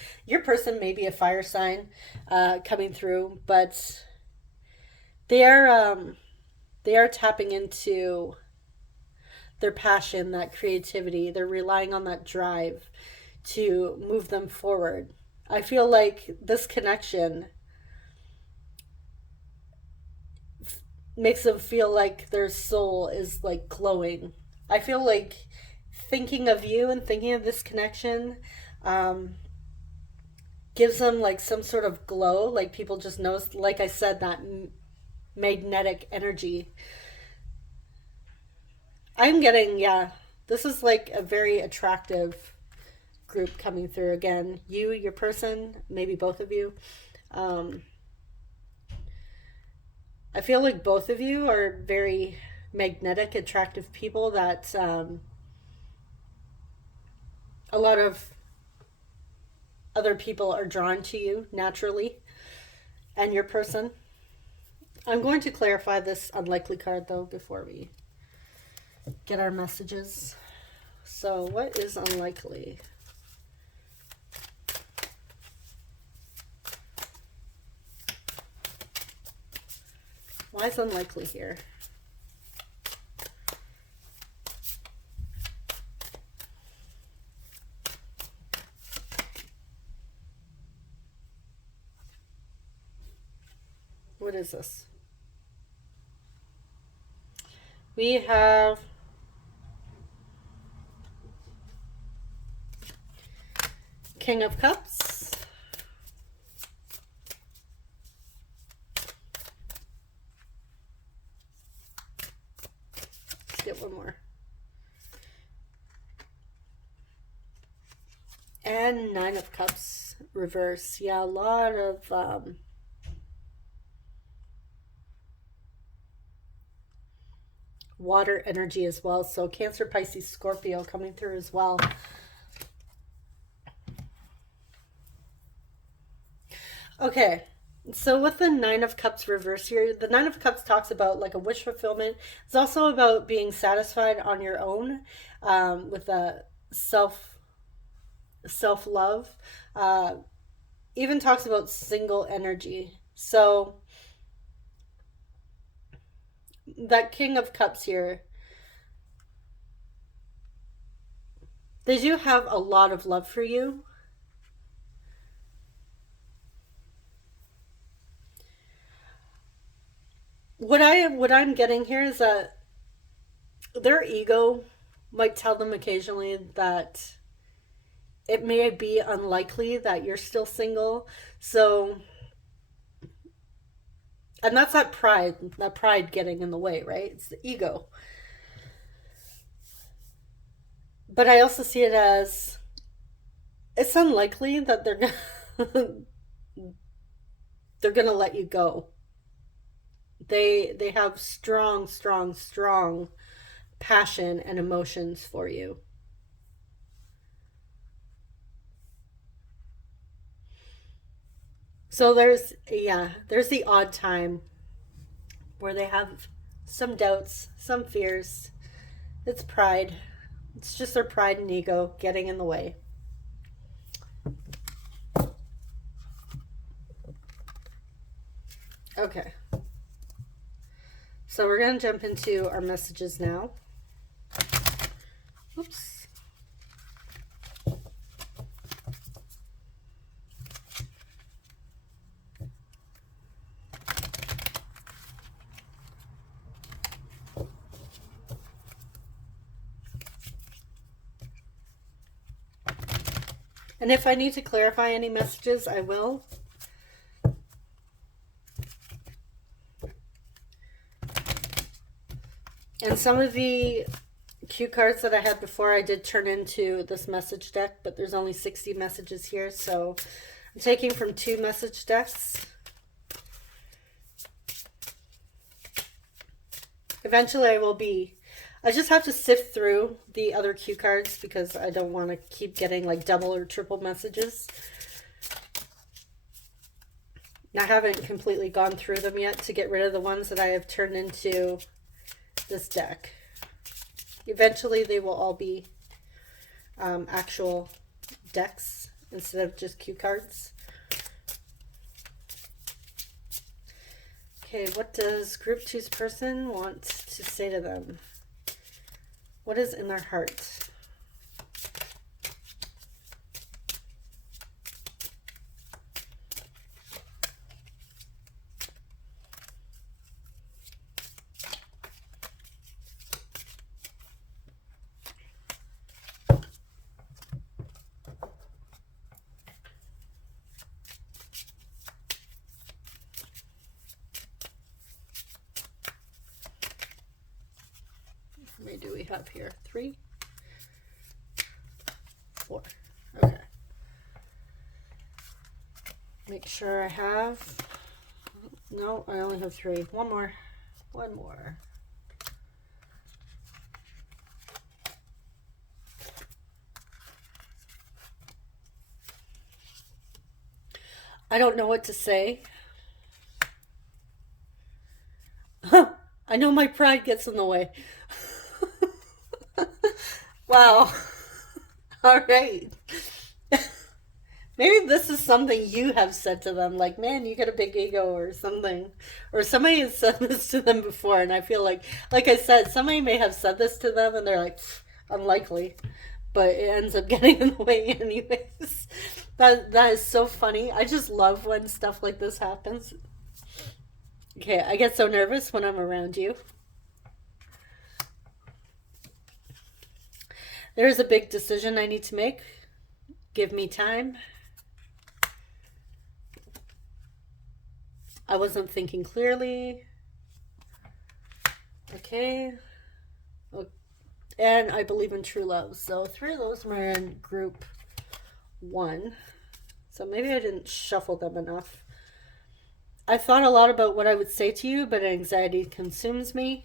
may be a fire sign coming through, but they are um they are tapping into their passion, that creativity. They're relying on that drive to move them forward. I feel like this connection makes them feel like their soul is like glowing. I feel like thinking of you and thinking of this connection um, gives them like some sort of glow. Like people just notice, like I said, that magnetic energy. I'm getting, yeah, this is like a very attractive group coming through again. You, your person, maybe both of you. Um, I feel like both of you are very magnetic, attractive people that a lot of other people are drawn to you naturally and your person. I'm going to clarify this unlikely card though before we get our messages. So, what is unlikely? Why is unlikely here? What is this? We have King of Cups. Let's get one more. And Nine of Cups reverse. Yeah, a lot of water energy as well. So Cancer, Pisces, Scorpio coming through as well. Okay, so with the Nine of Cups reverse here, the Nine of Cups talks about like a wish fulfillment. It's also about being satisfied on your own, with a self love. Uh, even talks about single energy. So that King of Cups here, they do have a lot of love for you. What I'm getting here is that their ego might tell them occasionally that it may be unlikely that you're still single. So, and that's that pride getting in the way, right? It's the ego. But I also see it as it's unlikely that they're gonna let you go. They have strong, strong, strong passion and emotions for you. So there's the odd time where they have some doubts, some fears. It's pride. It's just their pride and ego getting in the way. Okay. So we're going to jump into our messages now. Oops. And if I need to clarify any messages, I will. And some of the cue cards that I had before I did turn into this message deck, but there's only 60 messages here, so I'm taking from 2 message decks. Eventually I just have to sift through the other cue cards because I don't want to keep getting like double or triple messages. I haven't completely gone through them yet to get rid of the ones that I have turned into this deck. Eventually they will all be actual decks instead of just cue cards. Okay, what does Group 2's person want to say to them? What is in their heart? How many do we have here? 3? 4. Okay. Make sure I have... No, I only have 3. One more. One more. I don't know what to say. I know my pride gets in the way. Wow. All right. Maybe this is something you have said to them, like, man, you got a big ego or something. Or somebody has said this to them before, and I feel like I said, somebody may have said this to them, and they're like, unlikely. But it ends up getting in the way anyways. That is so funny. I just love when stuff like this happens. Okay, I get so nervous when I'm around you. There is a big decision I need to make. Give me time. I wasn't thinking clearly. Okay. And I believe in true love. So 3 of those were in group 1. So maybe I didn't shuffle them enough. I thought a lot about what I would say to you, but anxiety consumes me.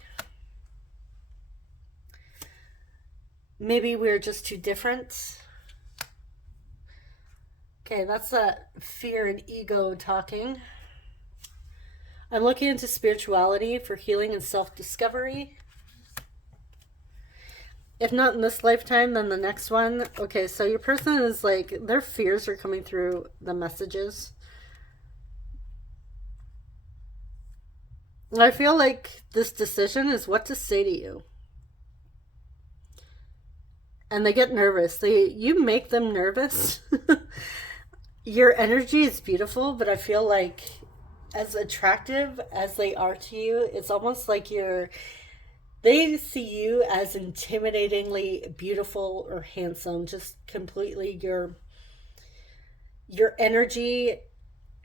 Maybe we're just too different. Okay, that's that fear and ego talking. I'm looking into spirituality for healing and self-discovery. If not in this lifetime, then the next one. Okay, so your person is like, their fears are coming through the messages. I feel like this decision is what to say to you. And they get nervous. You make them nervous. Your energy is beautiful, but I feel like as attractive as they are to you, it's almost like they see you as intimidatingly beautiful or handsome. Just completely your energy,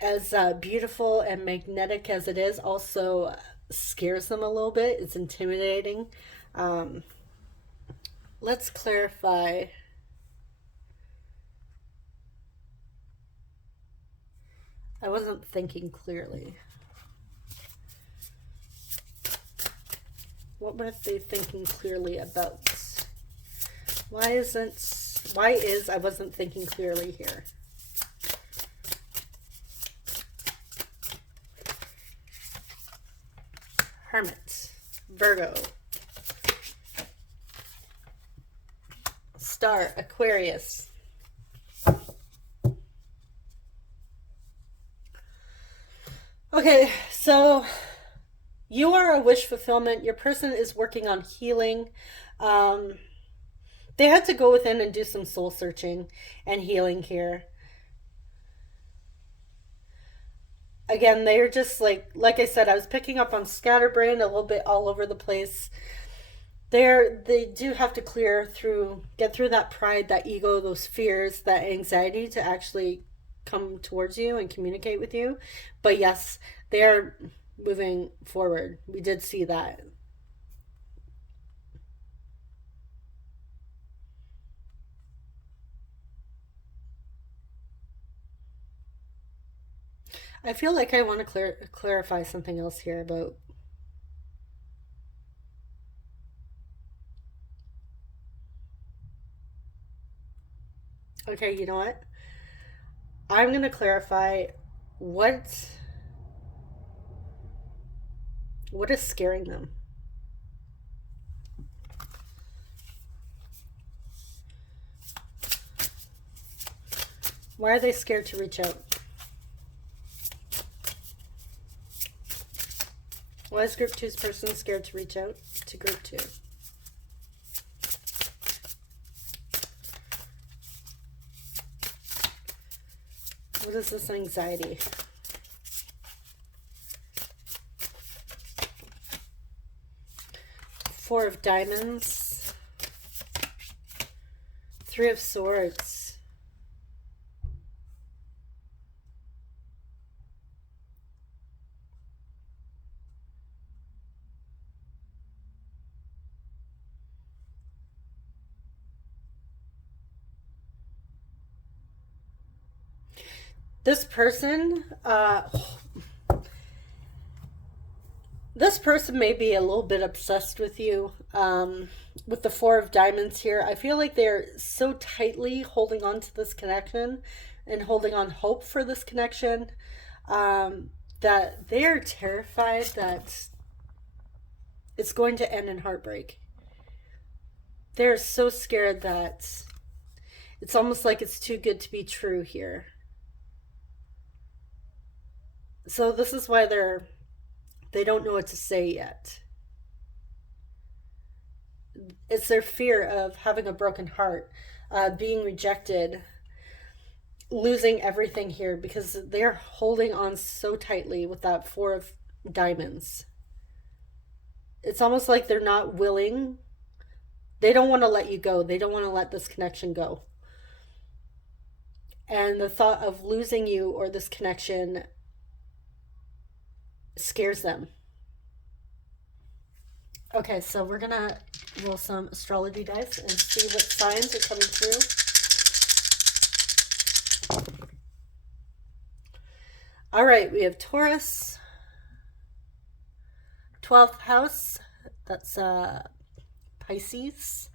as beautiful and magnetic as it is, also scares them a little bit. It's intimidating. Let's clarify. I wasn't thinking clearly. What were they thinking clearly about? Why is I wasn't thinking clearly here? Hermit, Virgo, Star, Aquarius. Okay, so you are a wish fulfillment. Your person is working on healing. They had to go within and do some soul searching and healing here. Again, they're just like I said, I was picking up on scatterbrain a little bit all over the place. They do have to get through that pride, that ego, those fears, that anxiety to actually come towards you and communicate with you. But yes, they are moving forward. We did see that. I feel like I want to clarify something else here about. Okay, you know what? I'm going to clarify what what is scaring them. Why are they scared to reach out? Why is group two's person scared to reach out to group two? What is this anxiety? Four of Diamonds. Three of Swords. This person, this person may be a little bit obsessed with you. With the Four of Diamonds here, I feel like they're so tightly holding on to this connection and holding on hope for this connection, that they're terrified that it's going to end in heartbreak. They're so scared that it's almost like it's too good to be true here. So this is why they don't know what to say yet. It's their fear of having a broken heart, being rejected, losing everything here, because they're holding on so tightly with that Four of Diamonds. It's almost like they're not willing. They don't want to let you go. They don't want to let this connection go. And the thought of losing you or this connection scares them. Okay, so we're gonna roll some astrology dice and see what signs are coming through. All right, we have Taurus, 12th house. That's Pisces.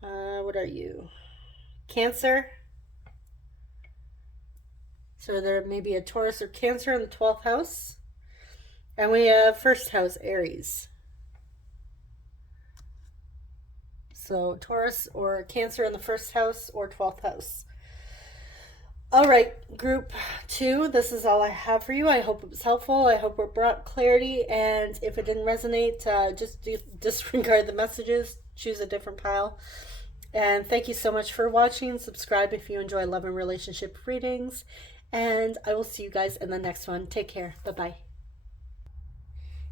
What are you? Cancer. So there may be a Taurus or Cancer in the 12th house. And we have first house, Aries. So Taurus or Cancer in the first house or 12th house. All right, group two, this is all I have for you. I hope it was helpful. I hope it brought clarity. And if it didn't resonate, just disregard the messages. Choose a different pile. And thank you so much for watching. Subscribe if you enjoy love and relationship readings. And I will see you guys in the next one. Take care. Bye-bye.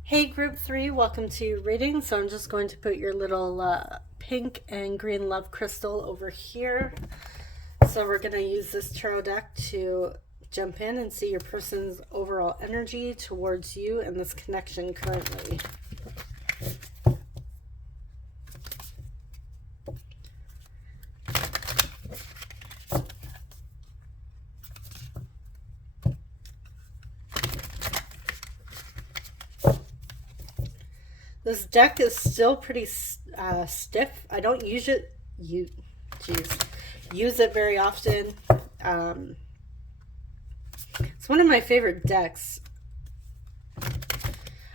Hey, group three, welcome to your reading. So I'm just going to put your little pink and green love crystal over here. So we're going to use this tarot deck to jump in and see your person's overall energy towards you and this connection currently. This deck is still pretty stiff. I don't use it. Use it very often. It's one of my favorite decks.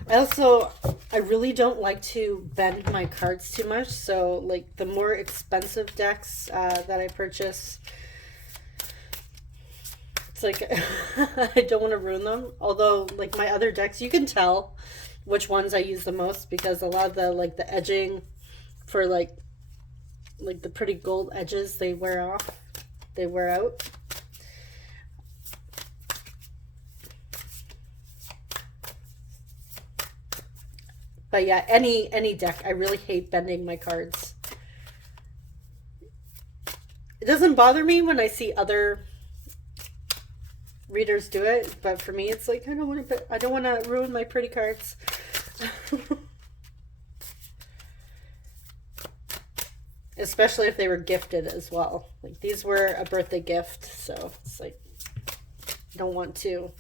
I really don't like to bend my cards too much. So, like the more expensive decks that I purchase, it's like I don't want to ruin them. Although, like my other decks, you can tell which ones I use the most because a lot of the edging for like the pretty gold edges, they wear out. But yeah, any deck. I really hate bending my cards. It doesn't bother me when I see other readers do it, but for me it's like I don't want to ruin my pretty cards. Especially if they were gifted as well. Like these were a birthday gift, so it's like I don't want to.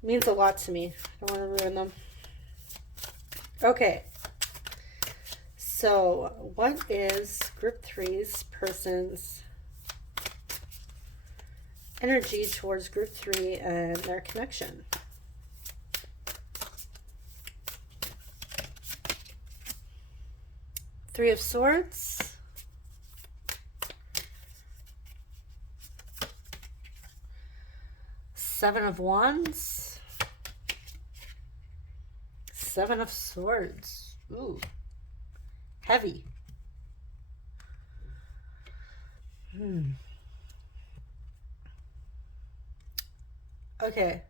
It means a lot to me. I don't want to ruin them. Okay. So, what is group 3's person's energy towards group 3 and their connection? Three of Swords. Seven of Wands. Seven of Swords. Ooh. Heavy. Okay.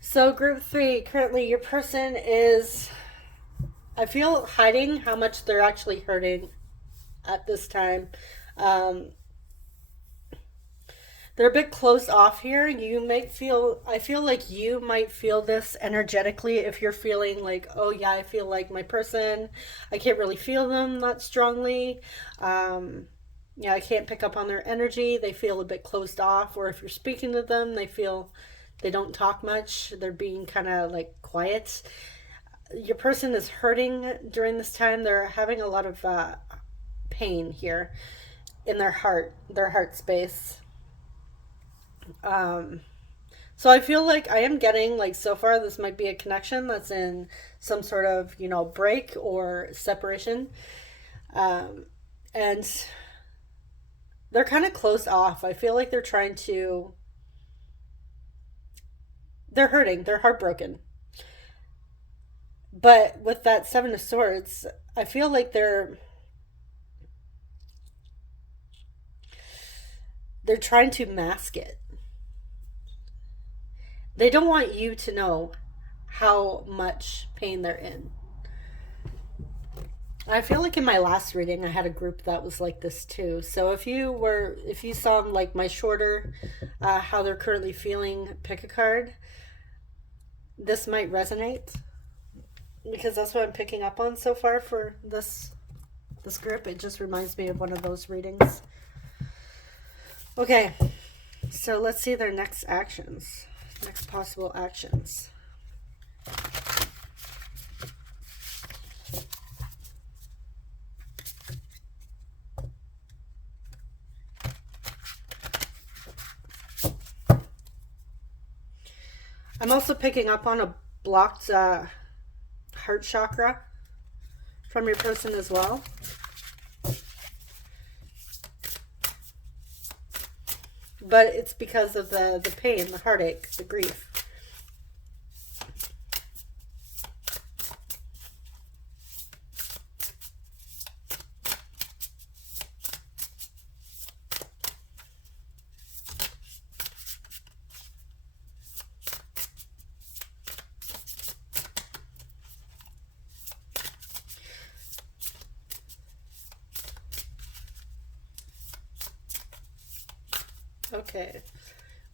So group 3, currently your person is, I feel, hiding how much they're actually hurting at this time. They're a bit closed off here. You might feel, I feel like you might feel this energetically if you're feeling like, oh yeah, I feel like my person, I can't really feel them that strongly. Yeah, I can't pick up on their energy. They feel a bit closed off. Or if you're speaking to them, they feel they don't talk much. They're being kind of like quiet. Your person is hurting during this time. They're having a lot of pain here in their heart space. So I feel like I am getting, like, so far this might be a connection that's in some sort of, you know, break or separation. And they're kind of closed off. I feel like they're trying to, they're hurting, they're heartbroken. But with that Seven of Swords, I feel like they're trying to mask it. They don't want you to know how much pain they're in. I feel like in my last reading I had a group that was like this too. So if you saw like my shorter how they're currently feeling pick a card, this might resonate because that's what I'm picking up on so far for this group. It just reminds me of one of those readings. Okay, so let's see their next actions. Next possible actions. I'm also picking up on a blocked heart chakra from your person as well. But it's because of the pain, the heartache, the grief. Okay.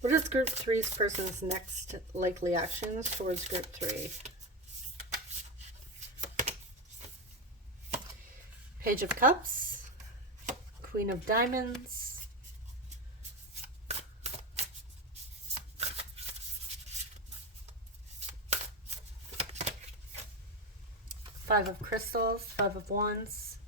What is group 3's person's next likely actions towards group 3? Page of Cups, Queen of Diamonds, Five of Crystals, Five of Wands,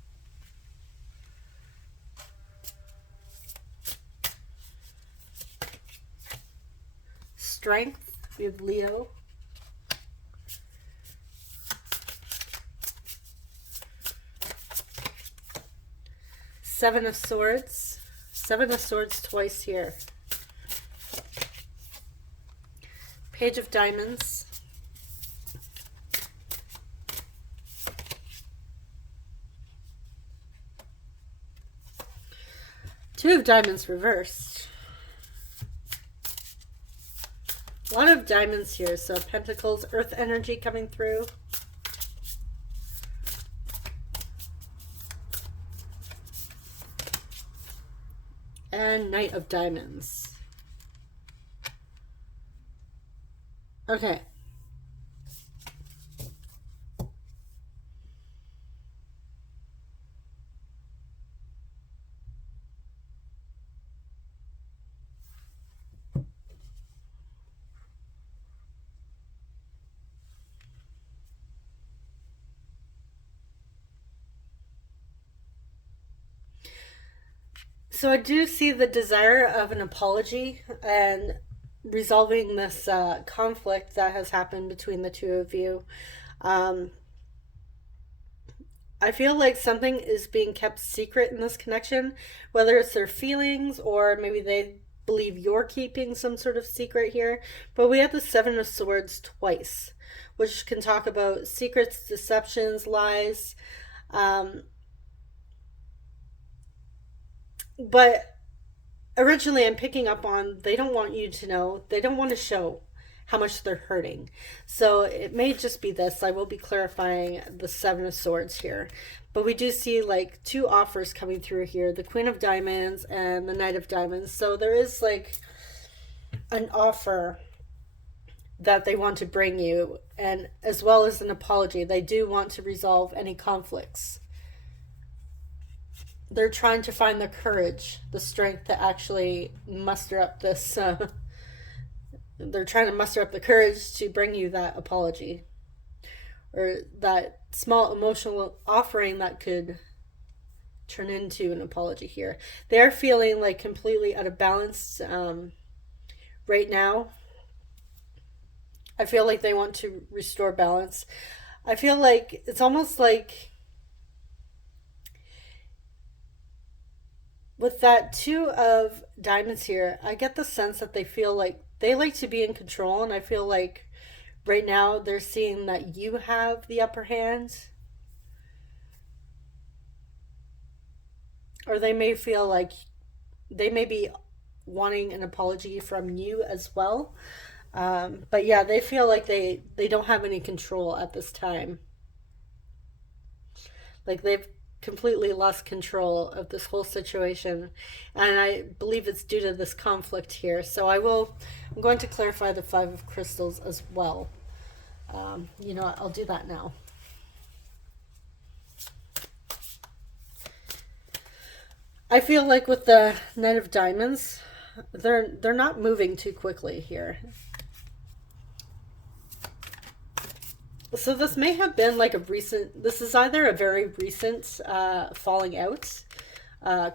Strength, we have Leo, Seven of Swords twice here, Page of Diamonds, Two of Diamonds reversed, lot of diamonds here. So Pentacles, Earth energy coming through. And Knight of Diamonds. Okay. So I do see the desire of an apology and resolving this conflict that has happened between the two of you. Um, I feel like something is being kept secret in this connection, whether it's their feelings or maybe they believe you're keeping some sort of secret here. But we have the Seven of Swords twice, which can talk about secrets, deceptions, lies. Um, but originally I'm picking up on they don't want you to know, they don't want to show how much they're hurting. So it may just be this. I will be clarifying the Seven of Swords here. But we do see like two offers coming through here, the Queen of Diamonds and the Knight of Diamonds. So there is like an offer that they want to bring you, and as well as an apology. They do want to resolve any conflicts. They're trying to find the courage, the strength to actually muster up this. They're trying to muster up the courage to bring you that apology or that small emotional offering that could turn into an apology here. They're feeling like completely out of balance right now. I feel like they want to restore balance. I feel like it's almost like with that Two of Diamonds here, I get the sense that they feel like they like to be in control, and I feel like right now they're seeing that you have the upper hand. Or they may feel like they may be wanting an apology from you as well. But yeah, they feel like they don't have any control at this time. Like they've completely lost control of this whole situation, and I believe it's due to this conflict here. So I'm going to clarify the Five of Crystals as well. You know what, I'll do that now. I feel like with the Knight of Diamonds, they're not moving too quickly here. So this may have been like this is either a very recent falling out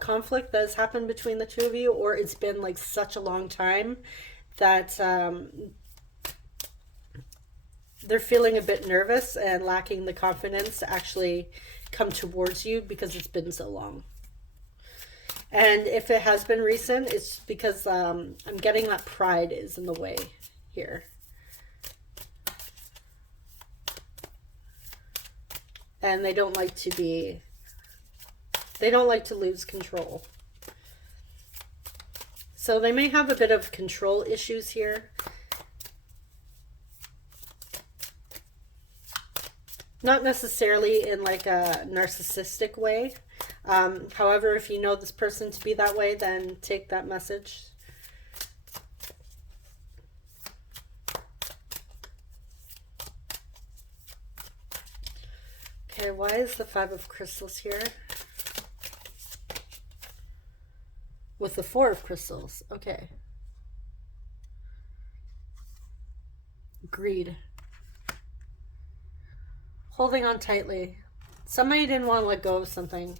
conflict that has happened between the two of you, or it's been like such a long time that they're feeling a bit nervous and lacking the confidence to actually come towards you because it's been so long. And if it has been recent, it's because I'm getting that pride is in the way here. And they don't like to lose control. So they may have a bit of control issues here. Not necessarily in like a narcissistic way. However, if you know this person to be that way, then take that message. Okay, why is the Five of Crystals here? With the Four of Crystals. Okay. Greed. Holding on tightly. Somebody didn't want to let go of something.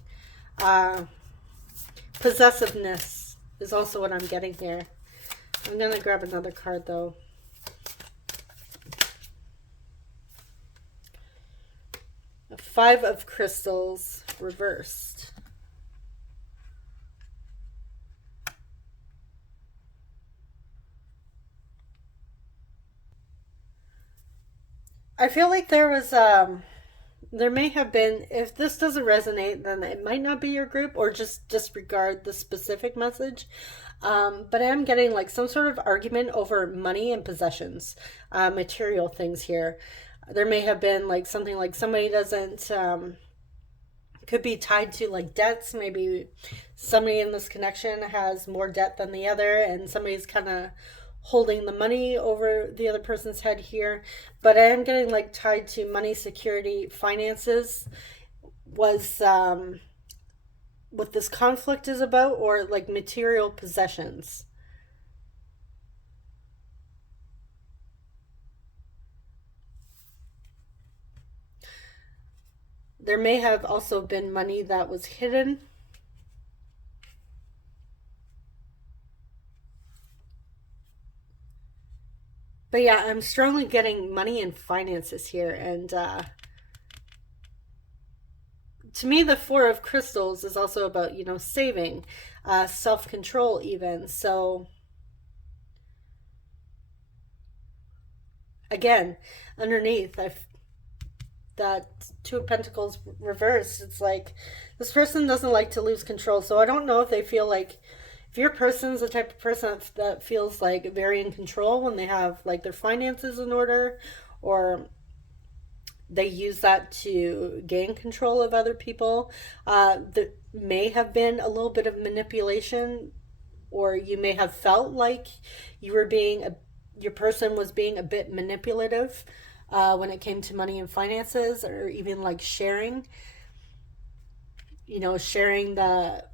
Possessiveness is also what I'm getting here. I'm going to grab another card though. Five of Crystals reversed. I feel like there was There may have been, if this doesn't resonate, then it might not be your group, or just disregard the specific message. But I am getting like some sort of argument over money and possessions, material things here. There may have been like something like somebody doesn't, could be tied to like debts. Maybe somebody in this connection has more debt than the other, and somebody's kind of holding the money over the other person's head here. But I am getting like tied to money, security, finances was what this conflict is about, or like material possessions. There may have also been money that was hidden. But yeah, I'm strongly getting money and finances here. And to me, the Four of Crystals is also about, saving, self control, even. So, again, underneath, that Two of Pentacles reversed, it's like this person doesn't like to lose control. So I don't know if they feel like, if your person's the type of person that feels like very in control when they have like their finances in order, or they use that to gain control of other people. There may have been a little bit of manipulation, or you may have felt like you were your person was being a bit manipulative when it came to money and finances, or even like sharing, sharing the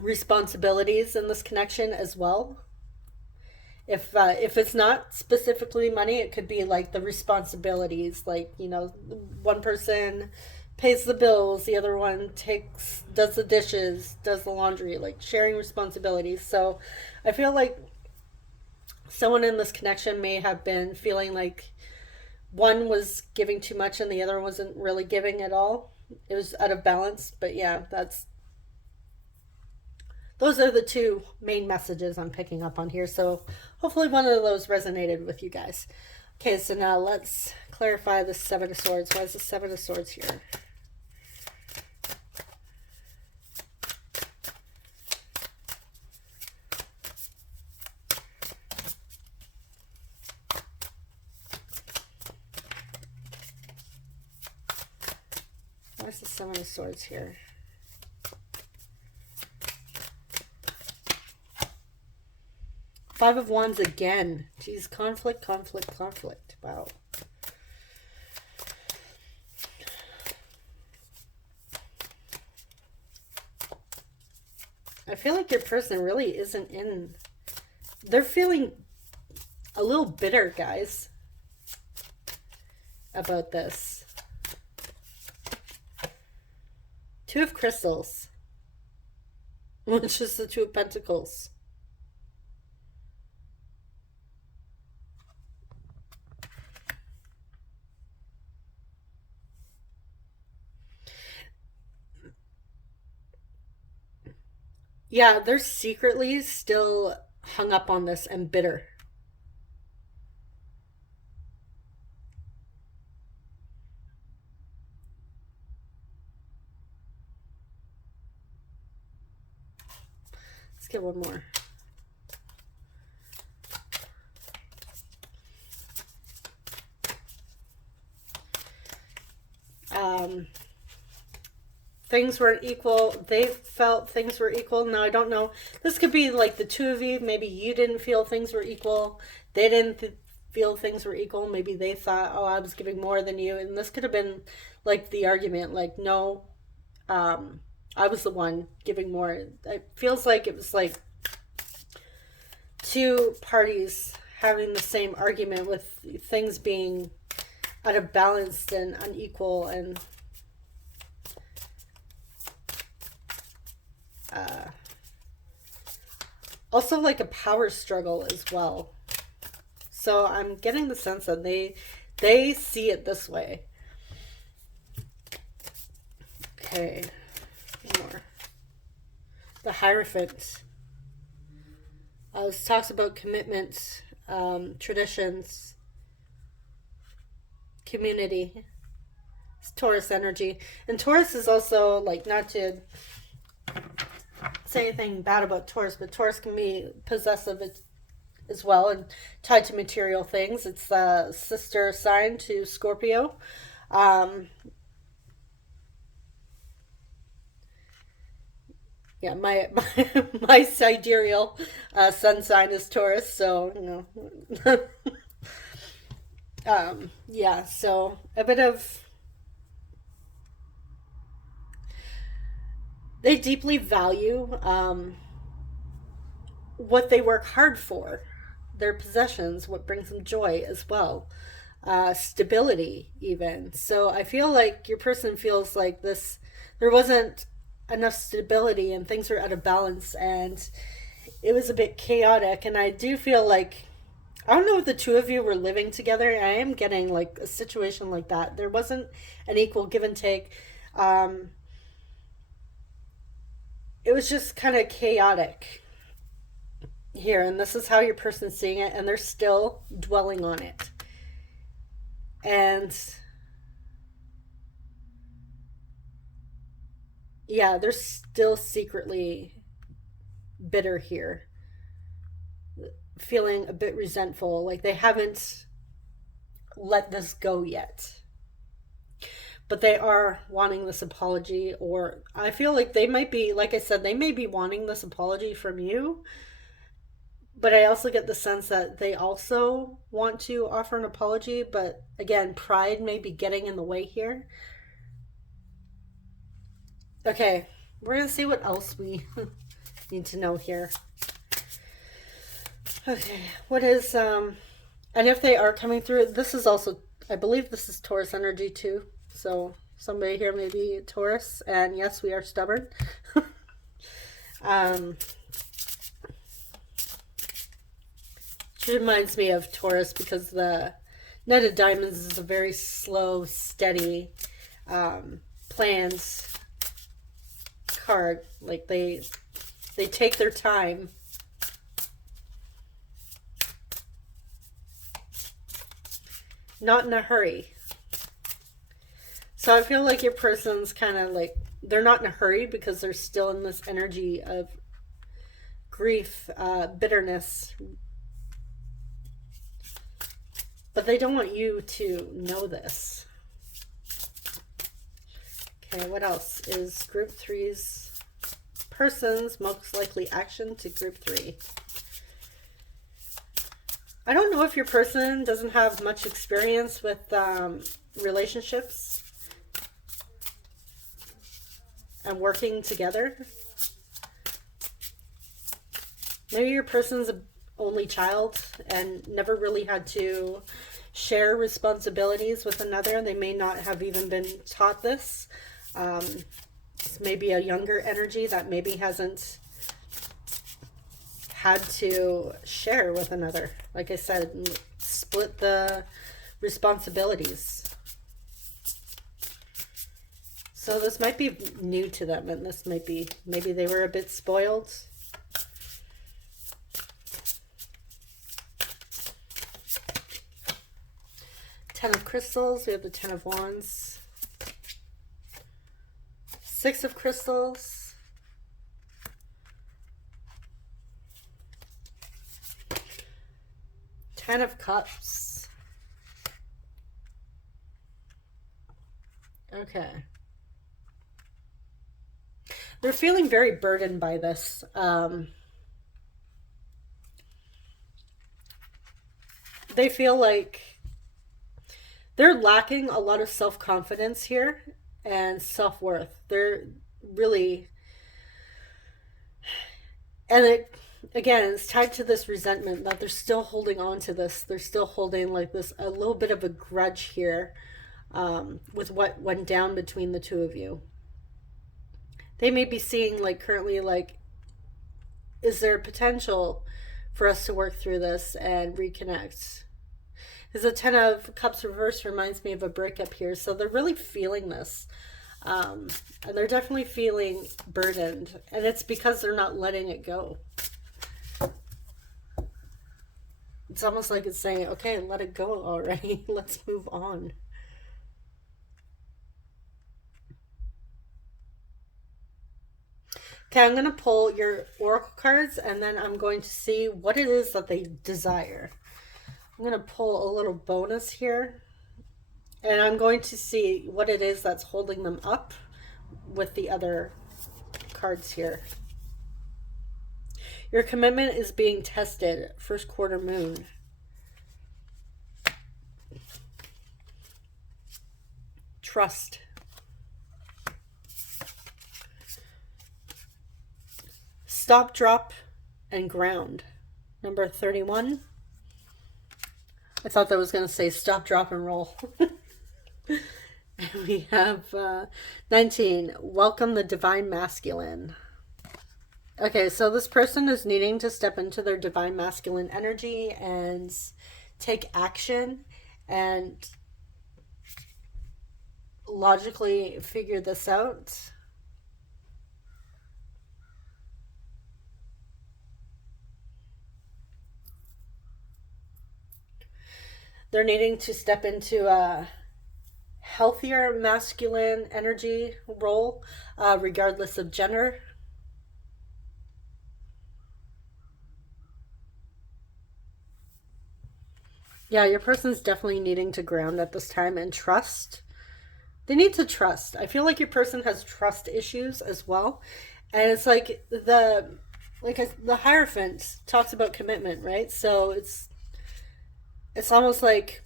responsibilities in this connection as well. If it's not specifically money, it could be like the responsibilities, like one person pays the bills, the other one does the dishes, does the laundry, like sharing responsibilities. So I feel like someone in this connection may have been feeling like one was giving too much and the other wasn't really giving at all. It was out of balance. But yeah, those are the two main messages I'm picking up on here. So hopefully one of those resonated with you guys. Okay, so now let's clarify the Seven of Swords. Why is the Seven of Swords here? Why is the Seven of Swords here? Five of Wands again. Geez, conflict, conflict, conflict. Wow. I feel like your person really isn't in... They're feeling a little bitter, guys, about this. Two of Crystals. Which is the Two of Pentacles. Yeah, they're secretly still hung up on this and bitter. Let's get one more. Things weren't equal. They felt things were equal. Now, I don't know. This could be like the two of you. Maybe you didn't feel things were equal. They didn't feel things were equal. Maybe they thought, oh, I was giving more than you. And this could have been like the argument, like, no, I was the one giving more. It feels like it was like two parties having the same argument, with things being out of balance and unequal, and also like a power struggle as well. So I'm getting the sense that they see it this way. Okay, more. The Hierophant. This talks about commitments, traditions, community. It's Taurus energy. And Taurus is also, like, not to say anything bad about Taurus, but Taurus can be possessive as well and tied to material things. It's the sister sign to Scorpio. Yeah, my sidereal sun sign is Taurus, so yeah, so a bit of, they deeply value what they work hard for, their possessions, what brings them joy as well, stability even. So I feel like your person feels like this, there wasn't enough stability and things were out of balance and it was a bit chaotic. And I do feel like, I don't know if the two of you were living together. I am getting like a situation like that. There wasn't an equal give and take. It was just kind of chaotic here, and this is how your person's seeing it, and they're still dwelling on it. And yeah, they're still secretly bitter here, feeling a bit resentful, like they haven't let this go yet. But they are wanting this apology, or I feel like they might be, like I said, they may be wanting this apology from you. But I also get the sense that they also want to offer an apology, but again, pride may be getting in the way here. Okay, we're going to see what else we need to know here. Okay, what is, and if they are coming through, this is also, I believe this is Taurus energy too. So somebody here may be Taurus, and yes, we are stubborn. It reminds me of Taurus because the Knight of Diamonds is a very slow, steady, planned card. Like they take their time. Not in a hurry. So I feel like your person's kind of like, they're not in a hurry because they're still in this energy of grief, bitterness. But they don't want you to know this. Okay, what else is group three's person's most likely action to group three? I don't know if your person doesn't have much experience with relationships and working together. Maybe your person's an only child and never really had to share responsibilities with another. They may not have even been taught this. It's maybe a younger energy that maybe hasn't had to share with another. Like I said, split the responsibilities. So this might be new to them, and this might be, maybe they were a bit spoiled. Ten of Crystals, we have the Ten of Wands. Six of Crystals. Ten of Cups. Okay. They're feeling very burdened by this. They feel like they're lacking a lot of self-confidence here and self-worth. They're really, and it, again, it's tied to this resentment that they're still holding on to this. They're still holding like this, a little bit of a grudge here with what went down between the two of you. They may be seeing like currently like, is there potential for us to work through this and reconnect? Because the Ten of Cups reverse reminds me of a breakup here. So they're really feeling this. And they're definitely feeling burdened. And it's because they're not letting it go. It's almost like it's saying, okay, let it go already. Let's move on. Okay, I'm going to pull your oracle cards, and then I'm going to see what it is that they desire. I'm going to pull a little bonus here, and I'm going to see what it is that's holding them up with the other cards here. Your commitment is being tested. First quarter moon. Trust. Stop, drop, and ground. Number 31. I thought that was going to say stop, drop, and roll. And we have 19. Welcome the divine masculine. Okay, so this person is needing to step into their divine masculine energy and take action and logically figure this out. They're needing to step into a healthier masculine energy role, regardless of gender. Yeah, your person's definitely needing to ground at this time and trust. They need to trust. I feel like your person has trust issues as well. And it's like the Hierophant talks about commitment, right? So it's almost like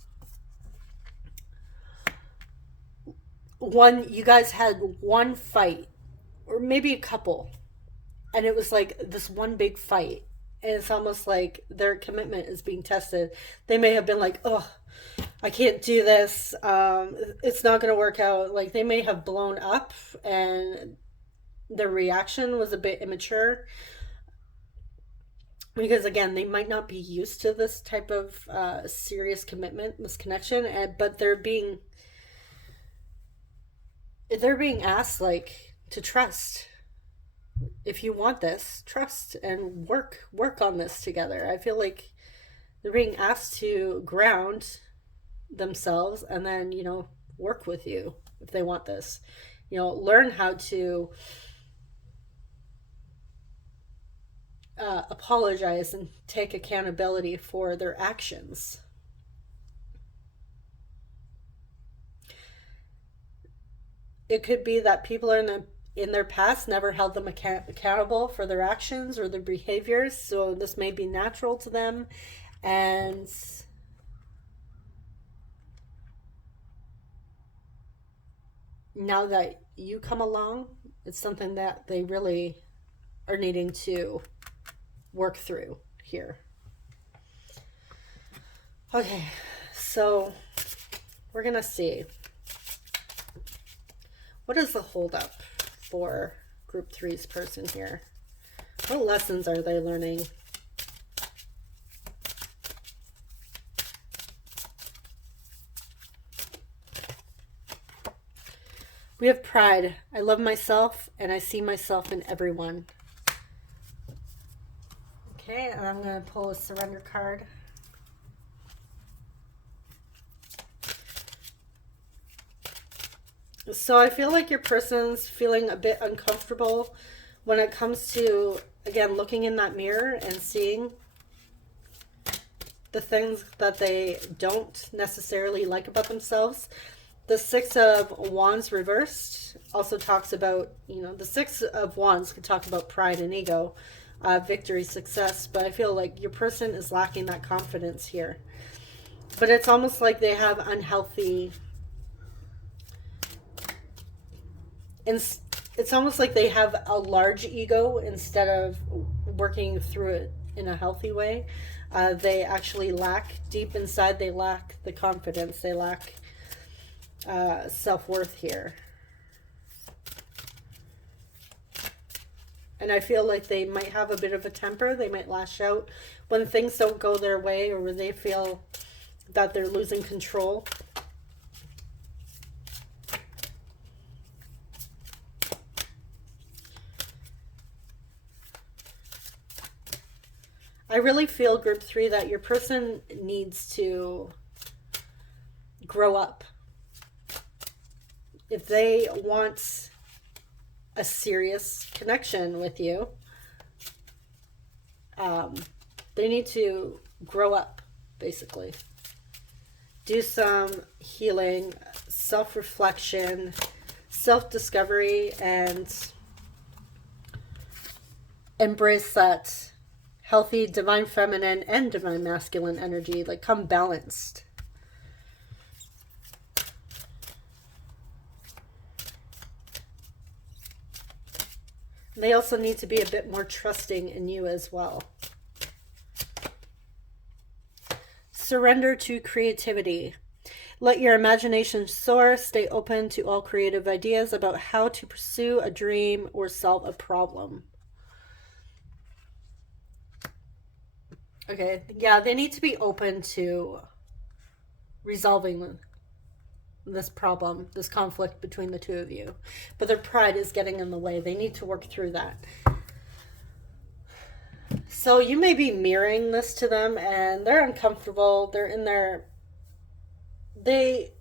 you guys had one fight, or maybe a couple, and it was like this one big fight, and it's almost like their commitment is being tested. They may have been like, oh, I can't do this, it's not going to work out. Like, they may have blown up and their reaction was a bit immature, because again, they might not be used to this type of serious commitment, this connection, but they're being asked, like, to trust. If you want this, trust and work on this together. I feel like they're being asked to ground themselves and then, work with you if they want this. Learn how to apologize and take accountability for their actions. It could be that people are in their past never held them accountable for their actions or their behaviors, so this may be natural to them, and now that you come along, it's something that they really are needing to work through here. Okay, so we're gonna see, what is the holdup for group 3's person here? What lessons are they learning? We have pride. I love myself and I see myself in everyone. Okay, and I'm going to pull a surrender card. So I feel like your person's feeling a bit uncomfortable when it comes to, again, looking in that mirror and seeing the things that they don't necessarily like about themselves. The Six of Wands reversed also talks about, the Six of Wands could talk about pride and ego, victory, success, but I feel like your person is lacking that confidence here. But it's almost like they have unhealthy, and it's almost like they have a large ego instead of working through it in a healthy way. They actually lack, deep inside, they lack the confidence. They lack self-worth here. And I feel like they might have a bit of a temper. They might lash out when things don't go their way, or when they feel that they're losing control. I really feel, group 3, that your person needs to grow up. If they want a serious connection with you. They need to grow up, basically. Do some healing, self-reflection, self-discovery, and embrace that healthy divine feminine and divine masculine energy. Like, come balanced. They also need to be a bit more trusting in you as well. Surrender to creativity. Let your imagination soar. Stay open to all creative ideas about how to pursue a dream or solve a problem. Okay, yeah, they need to be open to resolving this problem, this conflict between the two of you. But their pride is getting in the way. They need to work through that. So you may be mirroring this to them, and they're uncomfortable. They're in their... They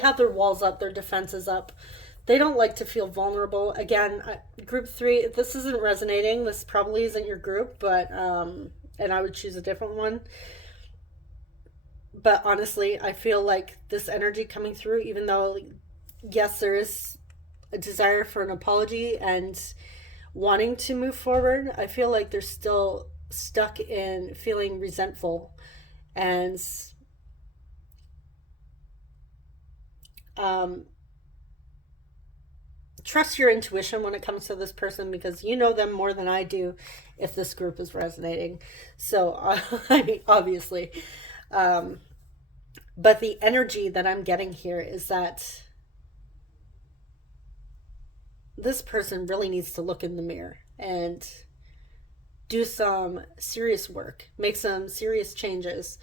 have their walls up, their defenses up. They don't like to feel vulnerable. Again, group 3, if this isn't resonating, this probably isn't your group, but and I would choose a different one. But honestly, I feel like this energy coming through, even though, yes, there is a desire for an apology and wanting to move forward, I feel like they're still stuck in feeling resentful and trust your intuition when it comes to this person, because you know them more than I do if this group is resonating. So obviously, but the energy that I'm getting here is that this person really needs to look in the mirror and do some serious work, make some serious changes.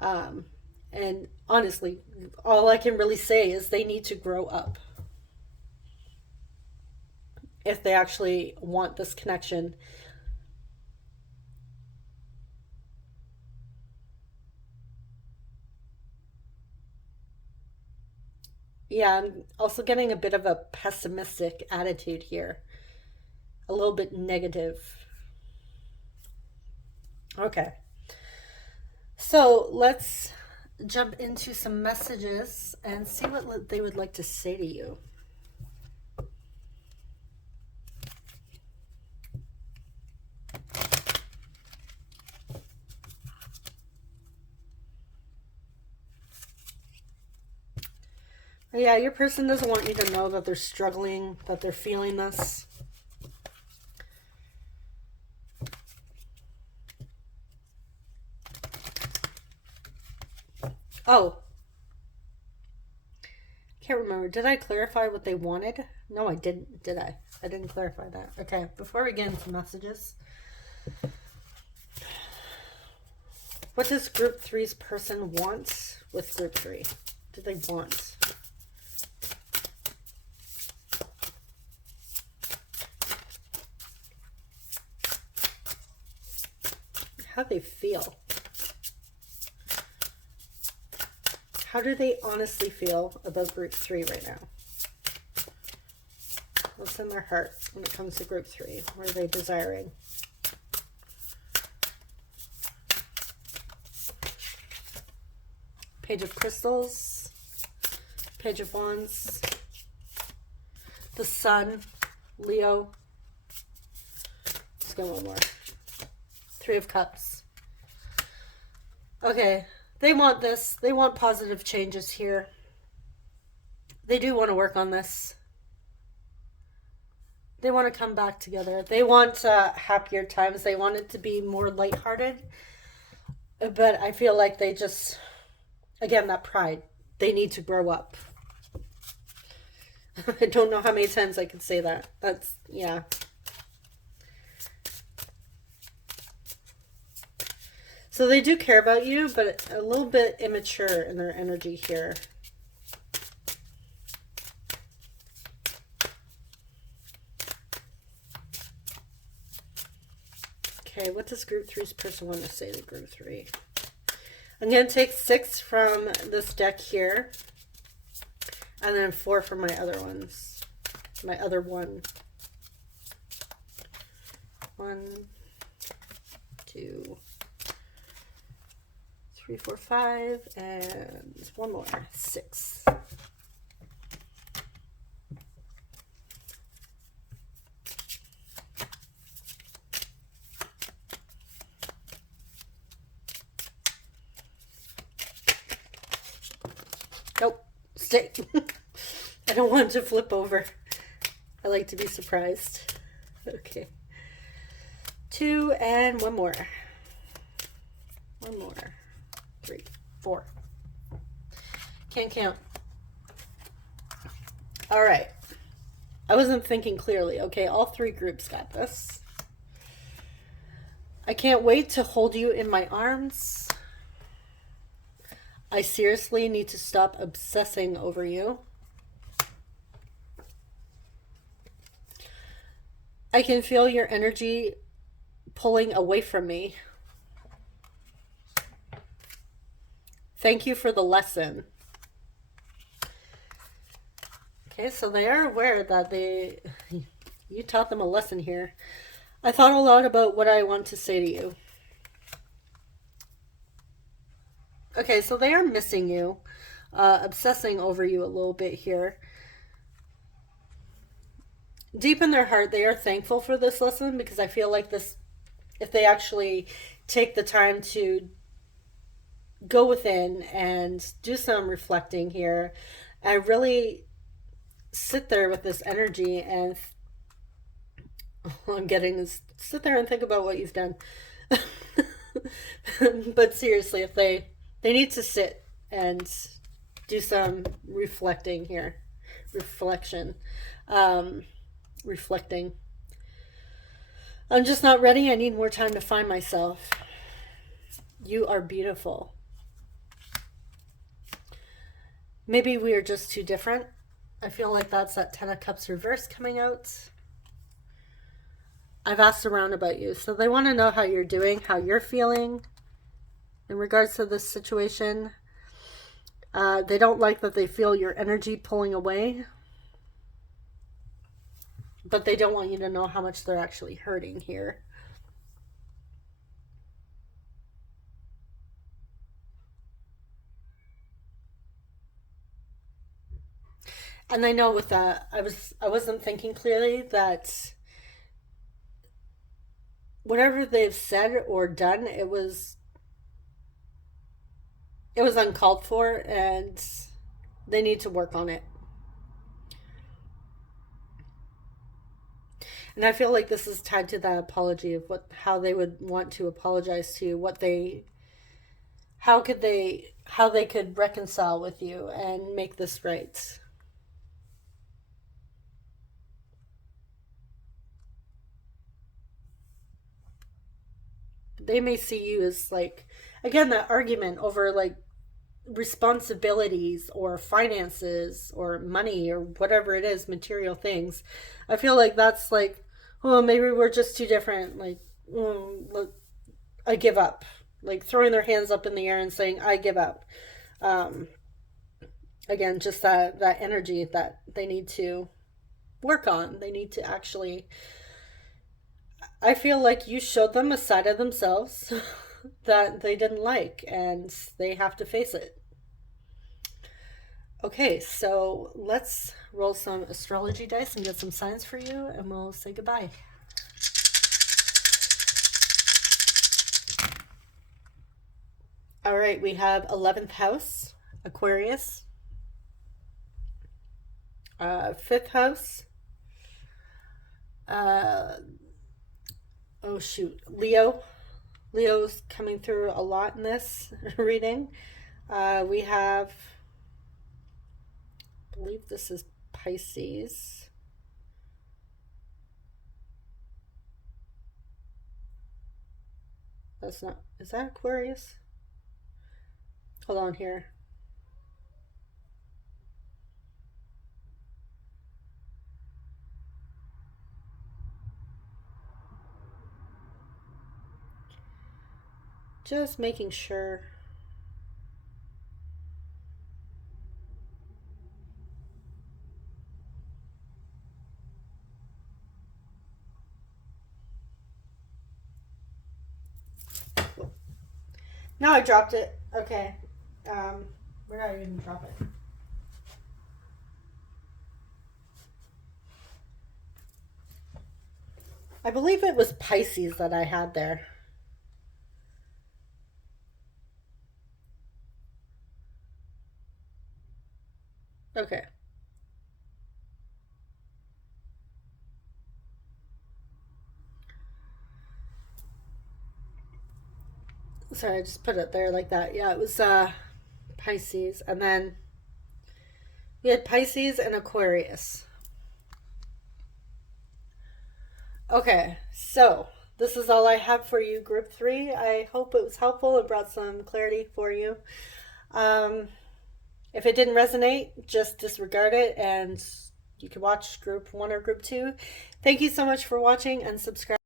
And honestly, all I can really say is they need to grow up if they actually want this connection. Yeah, I'm also getting a bit of a pessimistic attitude here, a little bit negative. Okay, so let's jump into some messages and see what they would like to say to you. Yeah, your person doesn't want you to know that they're struggling, that they're feeling this. Oh, can't remember. Did I clarify what they wanted? No, I didn't, did I? I didn't clarify that. Okay, before we get into messages, what does group 3's person want with group 3? What do they want? How do they feel? How do they honestly feel about group 3 right now? What's in their heart when it comes to group 3? What are they desiring? Page of Crystals, Page of Wands, the Sun, Leo. Let's go one more. 3 of Cups. Okay, they want this. They want positive changes here. They do want to work on this. They want to come back together. They want happier times. They want it to be more lighthearted. But I feel like they just, again, that pride. They need to grow up. I don't know how many times I can say that. That's, yeah. So they do care about you, but a little bit immature in their energy here. Okay, what does group 3's person want to say to group 3? I'm going to take 6 from this deck here, and then 4 from my other ones. my other one. 1, 2, 3, 4, 5, and one more, 6. Nope, stay. I don't want to flip over. I like to be surprised. Okay. 2 and one more. One more. 3, 4. Can't count. All right. I wasn't thinking clearly. Okay, all 3 groups got this. I can't wait to hold you in my arms. I seriously need to stop obsessing over you. I can feel your energy pulling away from me. Thank you for the lesson. Okay, so they are aware that you taught them a lesson here. I thought a lot about what I want to say to you. Okay, so they are missing you, obsessing over you a little bit here. Deep in their heart, they are thankful for this lesson, because I feel like this, if they actually take the time to go within and do some reflecting here and really sit there with this energy, and all I'm getting is sit there and think about what you've done. But seriously, if they need to sit and do some reflecting here, reflecting. I'm just not ready. I need more time to find myself. You are beautiful. Maybe we are just too different. I feel like that's that 10 of Cups reverse coming out. I've asked around about you, so they want to know how you're doing, how you're feeling in regards to this situation. They don't like that they feel your energy pulling away, but they don't want you to know how much they're actually hurting here. And I know with that, I wasn't thinking clearly that whatever they've said or done, it was uncalled for, and they need to work on it. And I feel like this is tied to that apology of how they would want to apologize to you, how they could reconcile with you and make this right. They may see you as like, again, that argument over like responsibilities or finances or money or whatever it is, material things. I feel like that's like, oh, maybe we're just too different. Like, look, I give up. Like throwing their hands up in the air and saying, I give up. Again, just that energy that they need to work on. They need to actually, I feel like you showed them a side of themselves that they didn't like, and they have to face it. Okay, so let's roll some astrology dice and get some signs for you, and we'll say goodbye. All right, we have 11th house, Aquarius. 5th house, oh shoot, Leo. Leo's coming through a lot in this reading. We have, I believe this is Pisces. That's not, is that Aquarius? Hold on here. Just making sure. No, I dropped it. Okay. We're not even gonna drop it. I believe it was Pisces that I had there. Okay. Sorry, I just put it there like that. Yeah, it was Pisces. And then we had Pisces and Aquarius. Okay, so this is all I have for you, Group 3. I hope it was helpful and brought some clarity for you. Um, if it didn't resonate, just disregard it and you can watch Group 1 or Group 2. Thank you so much for watching and subscribe.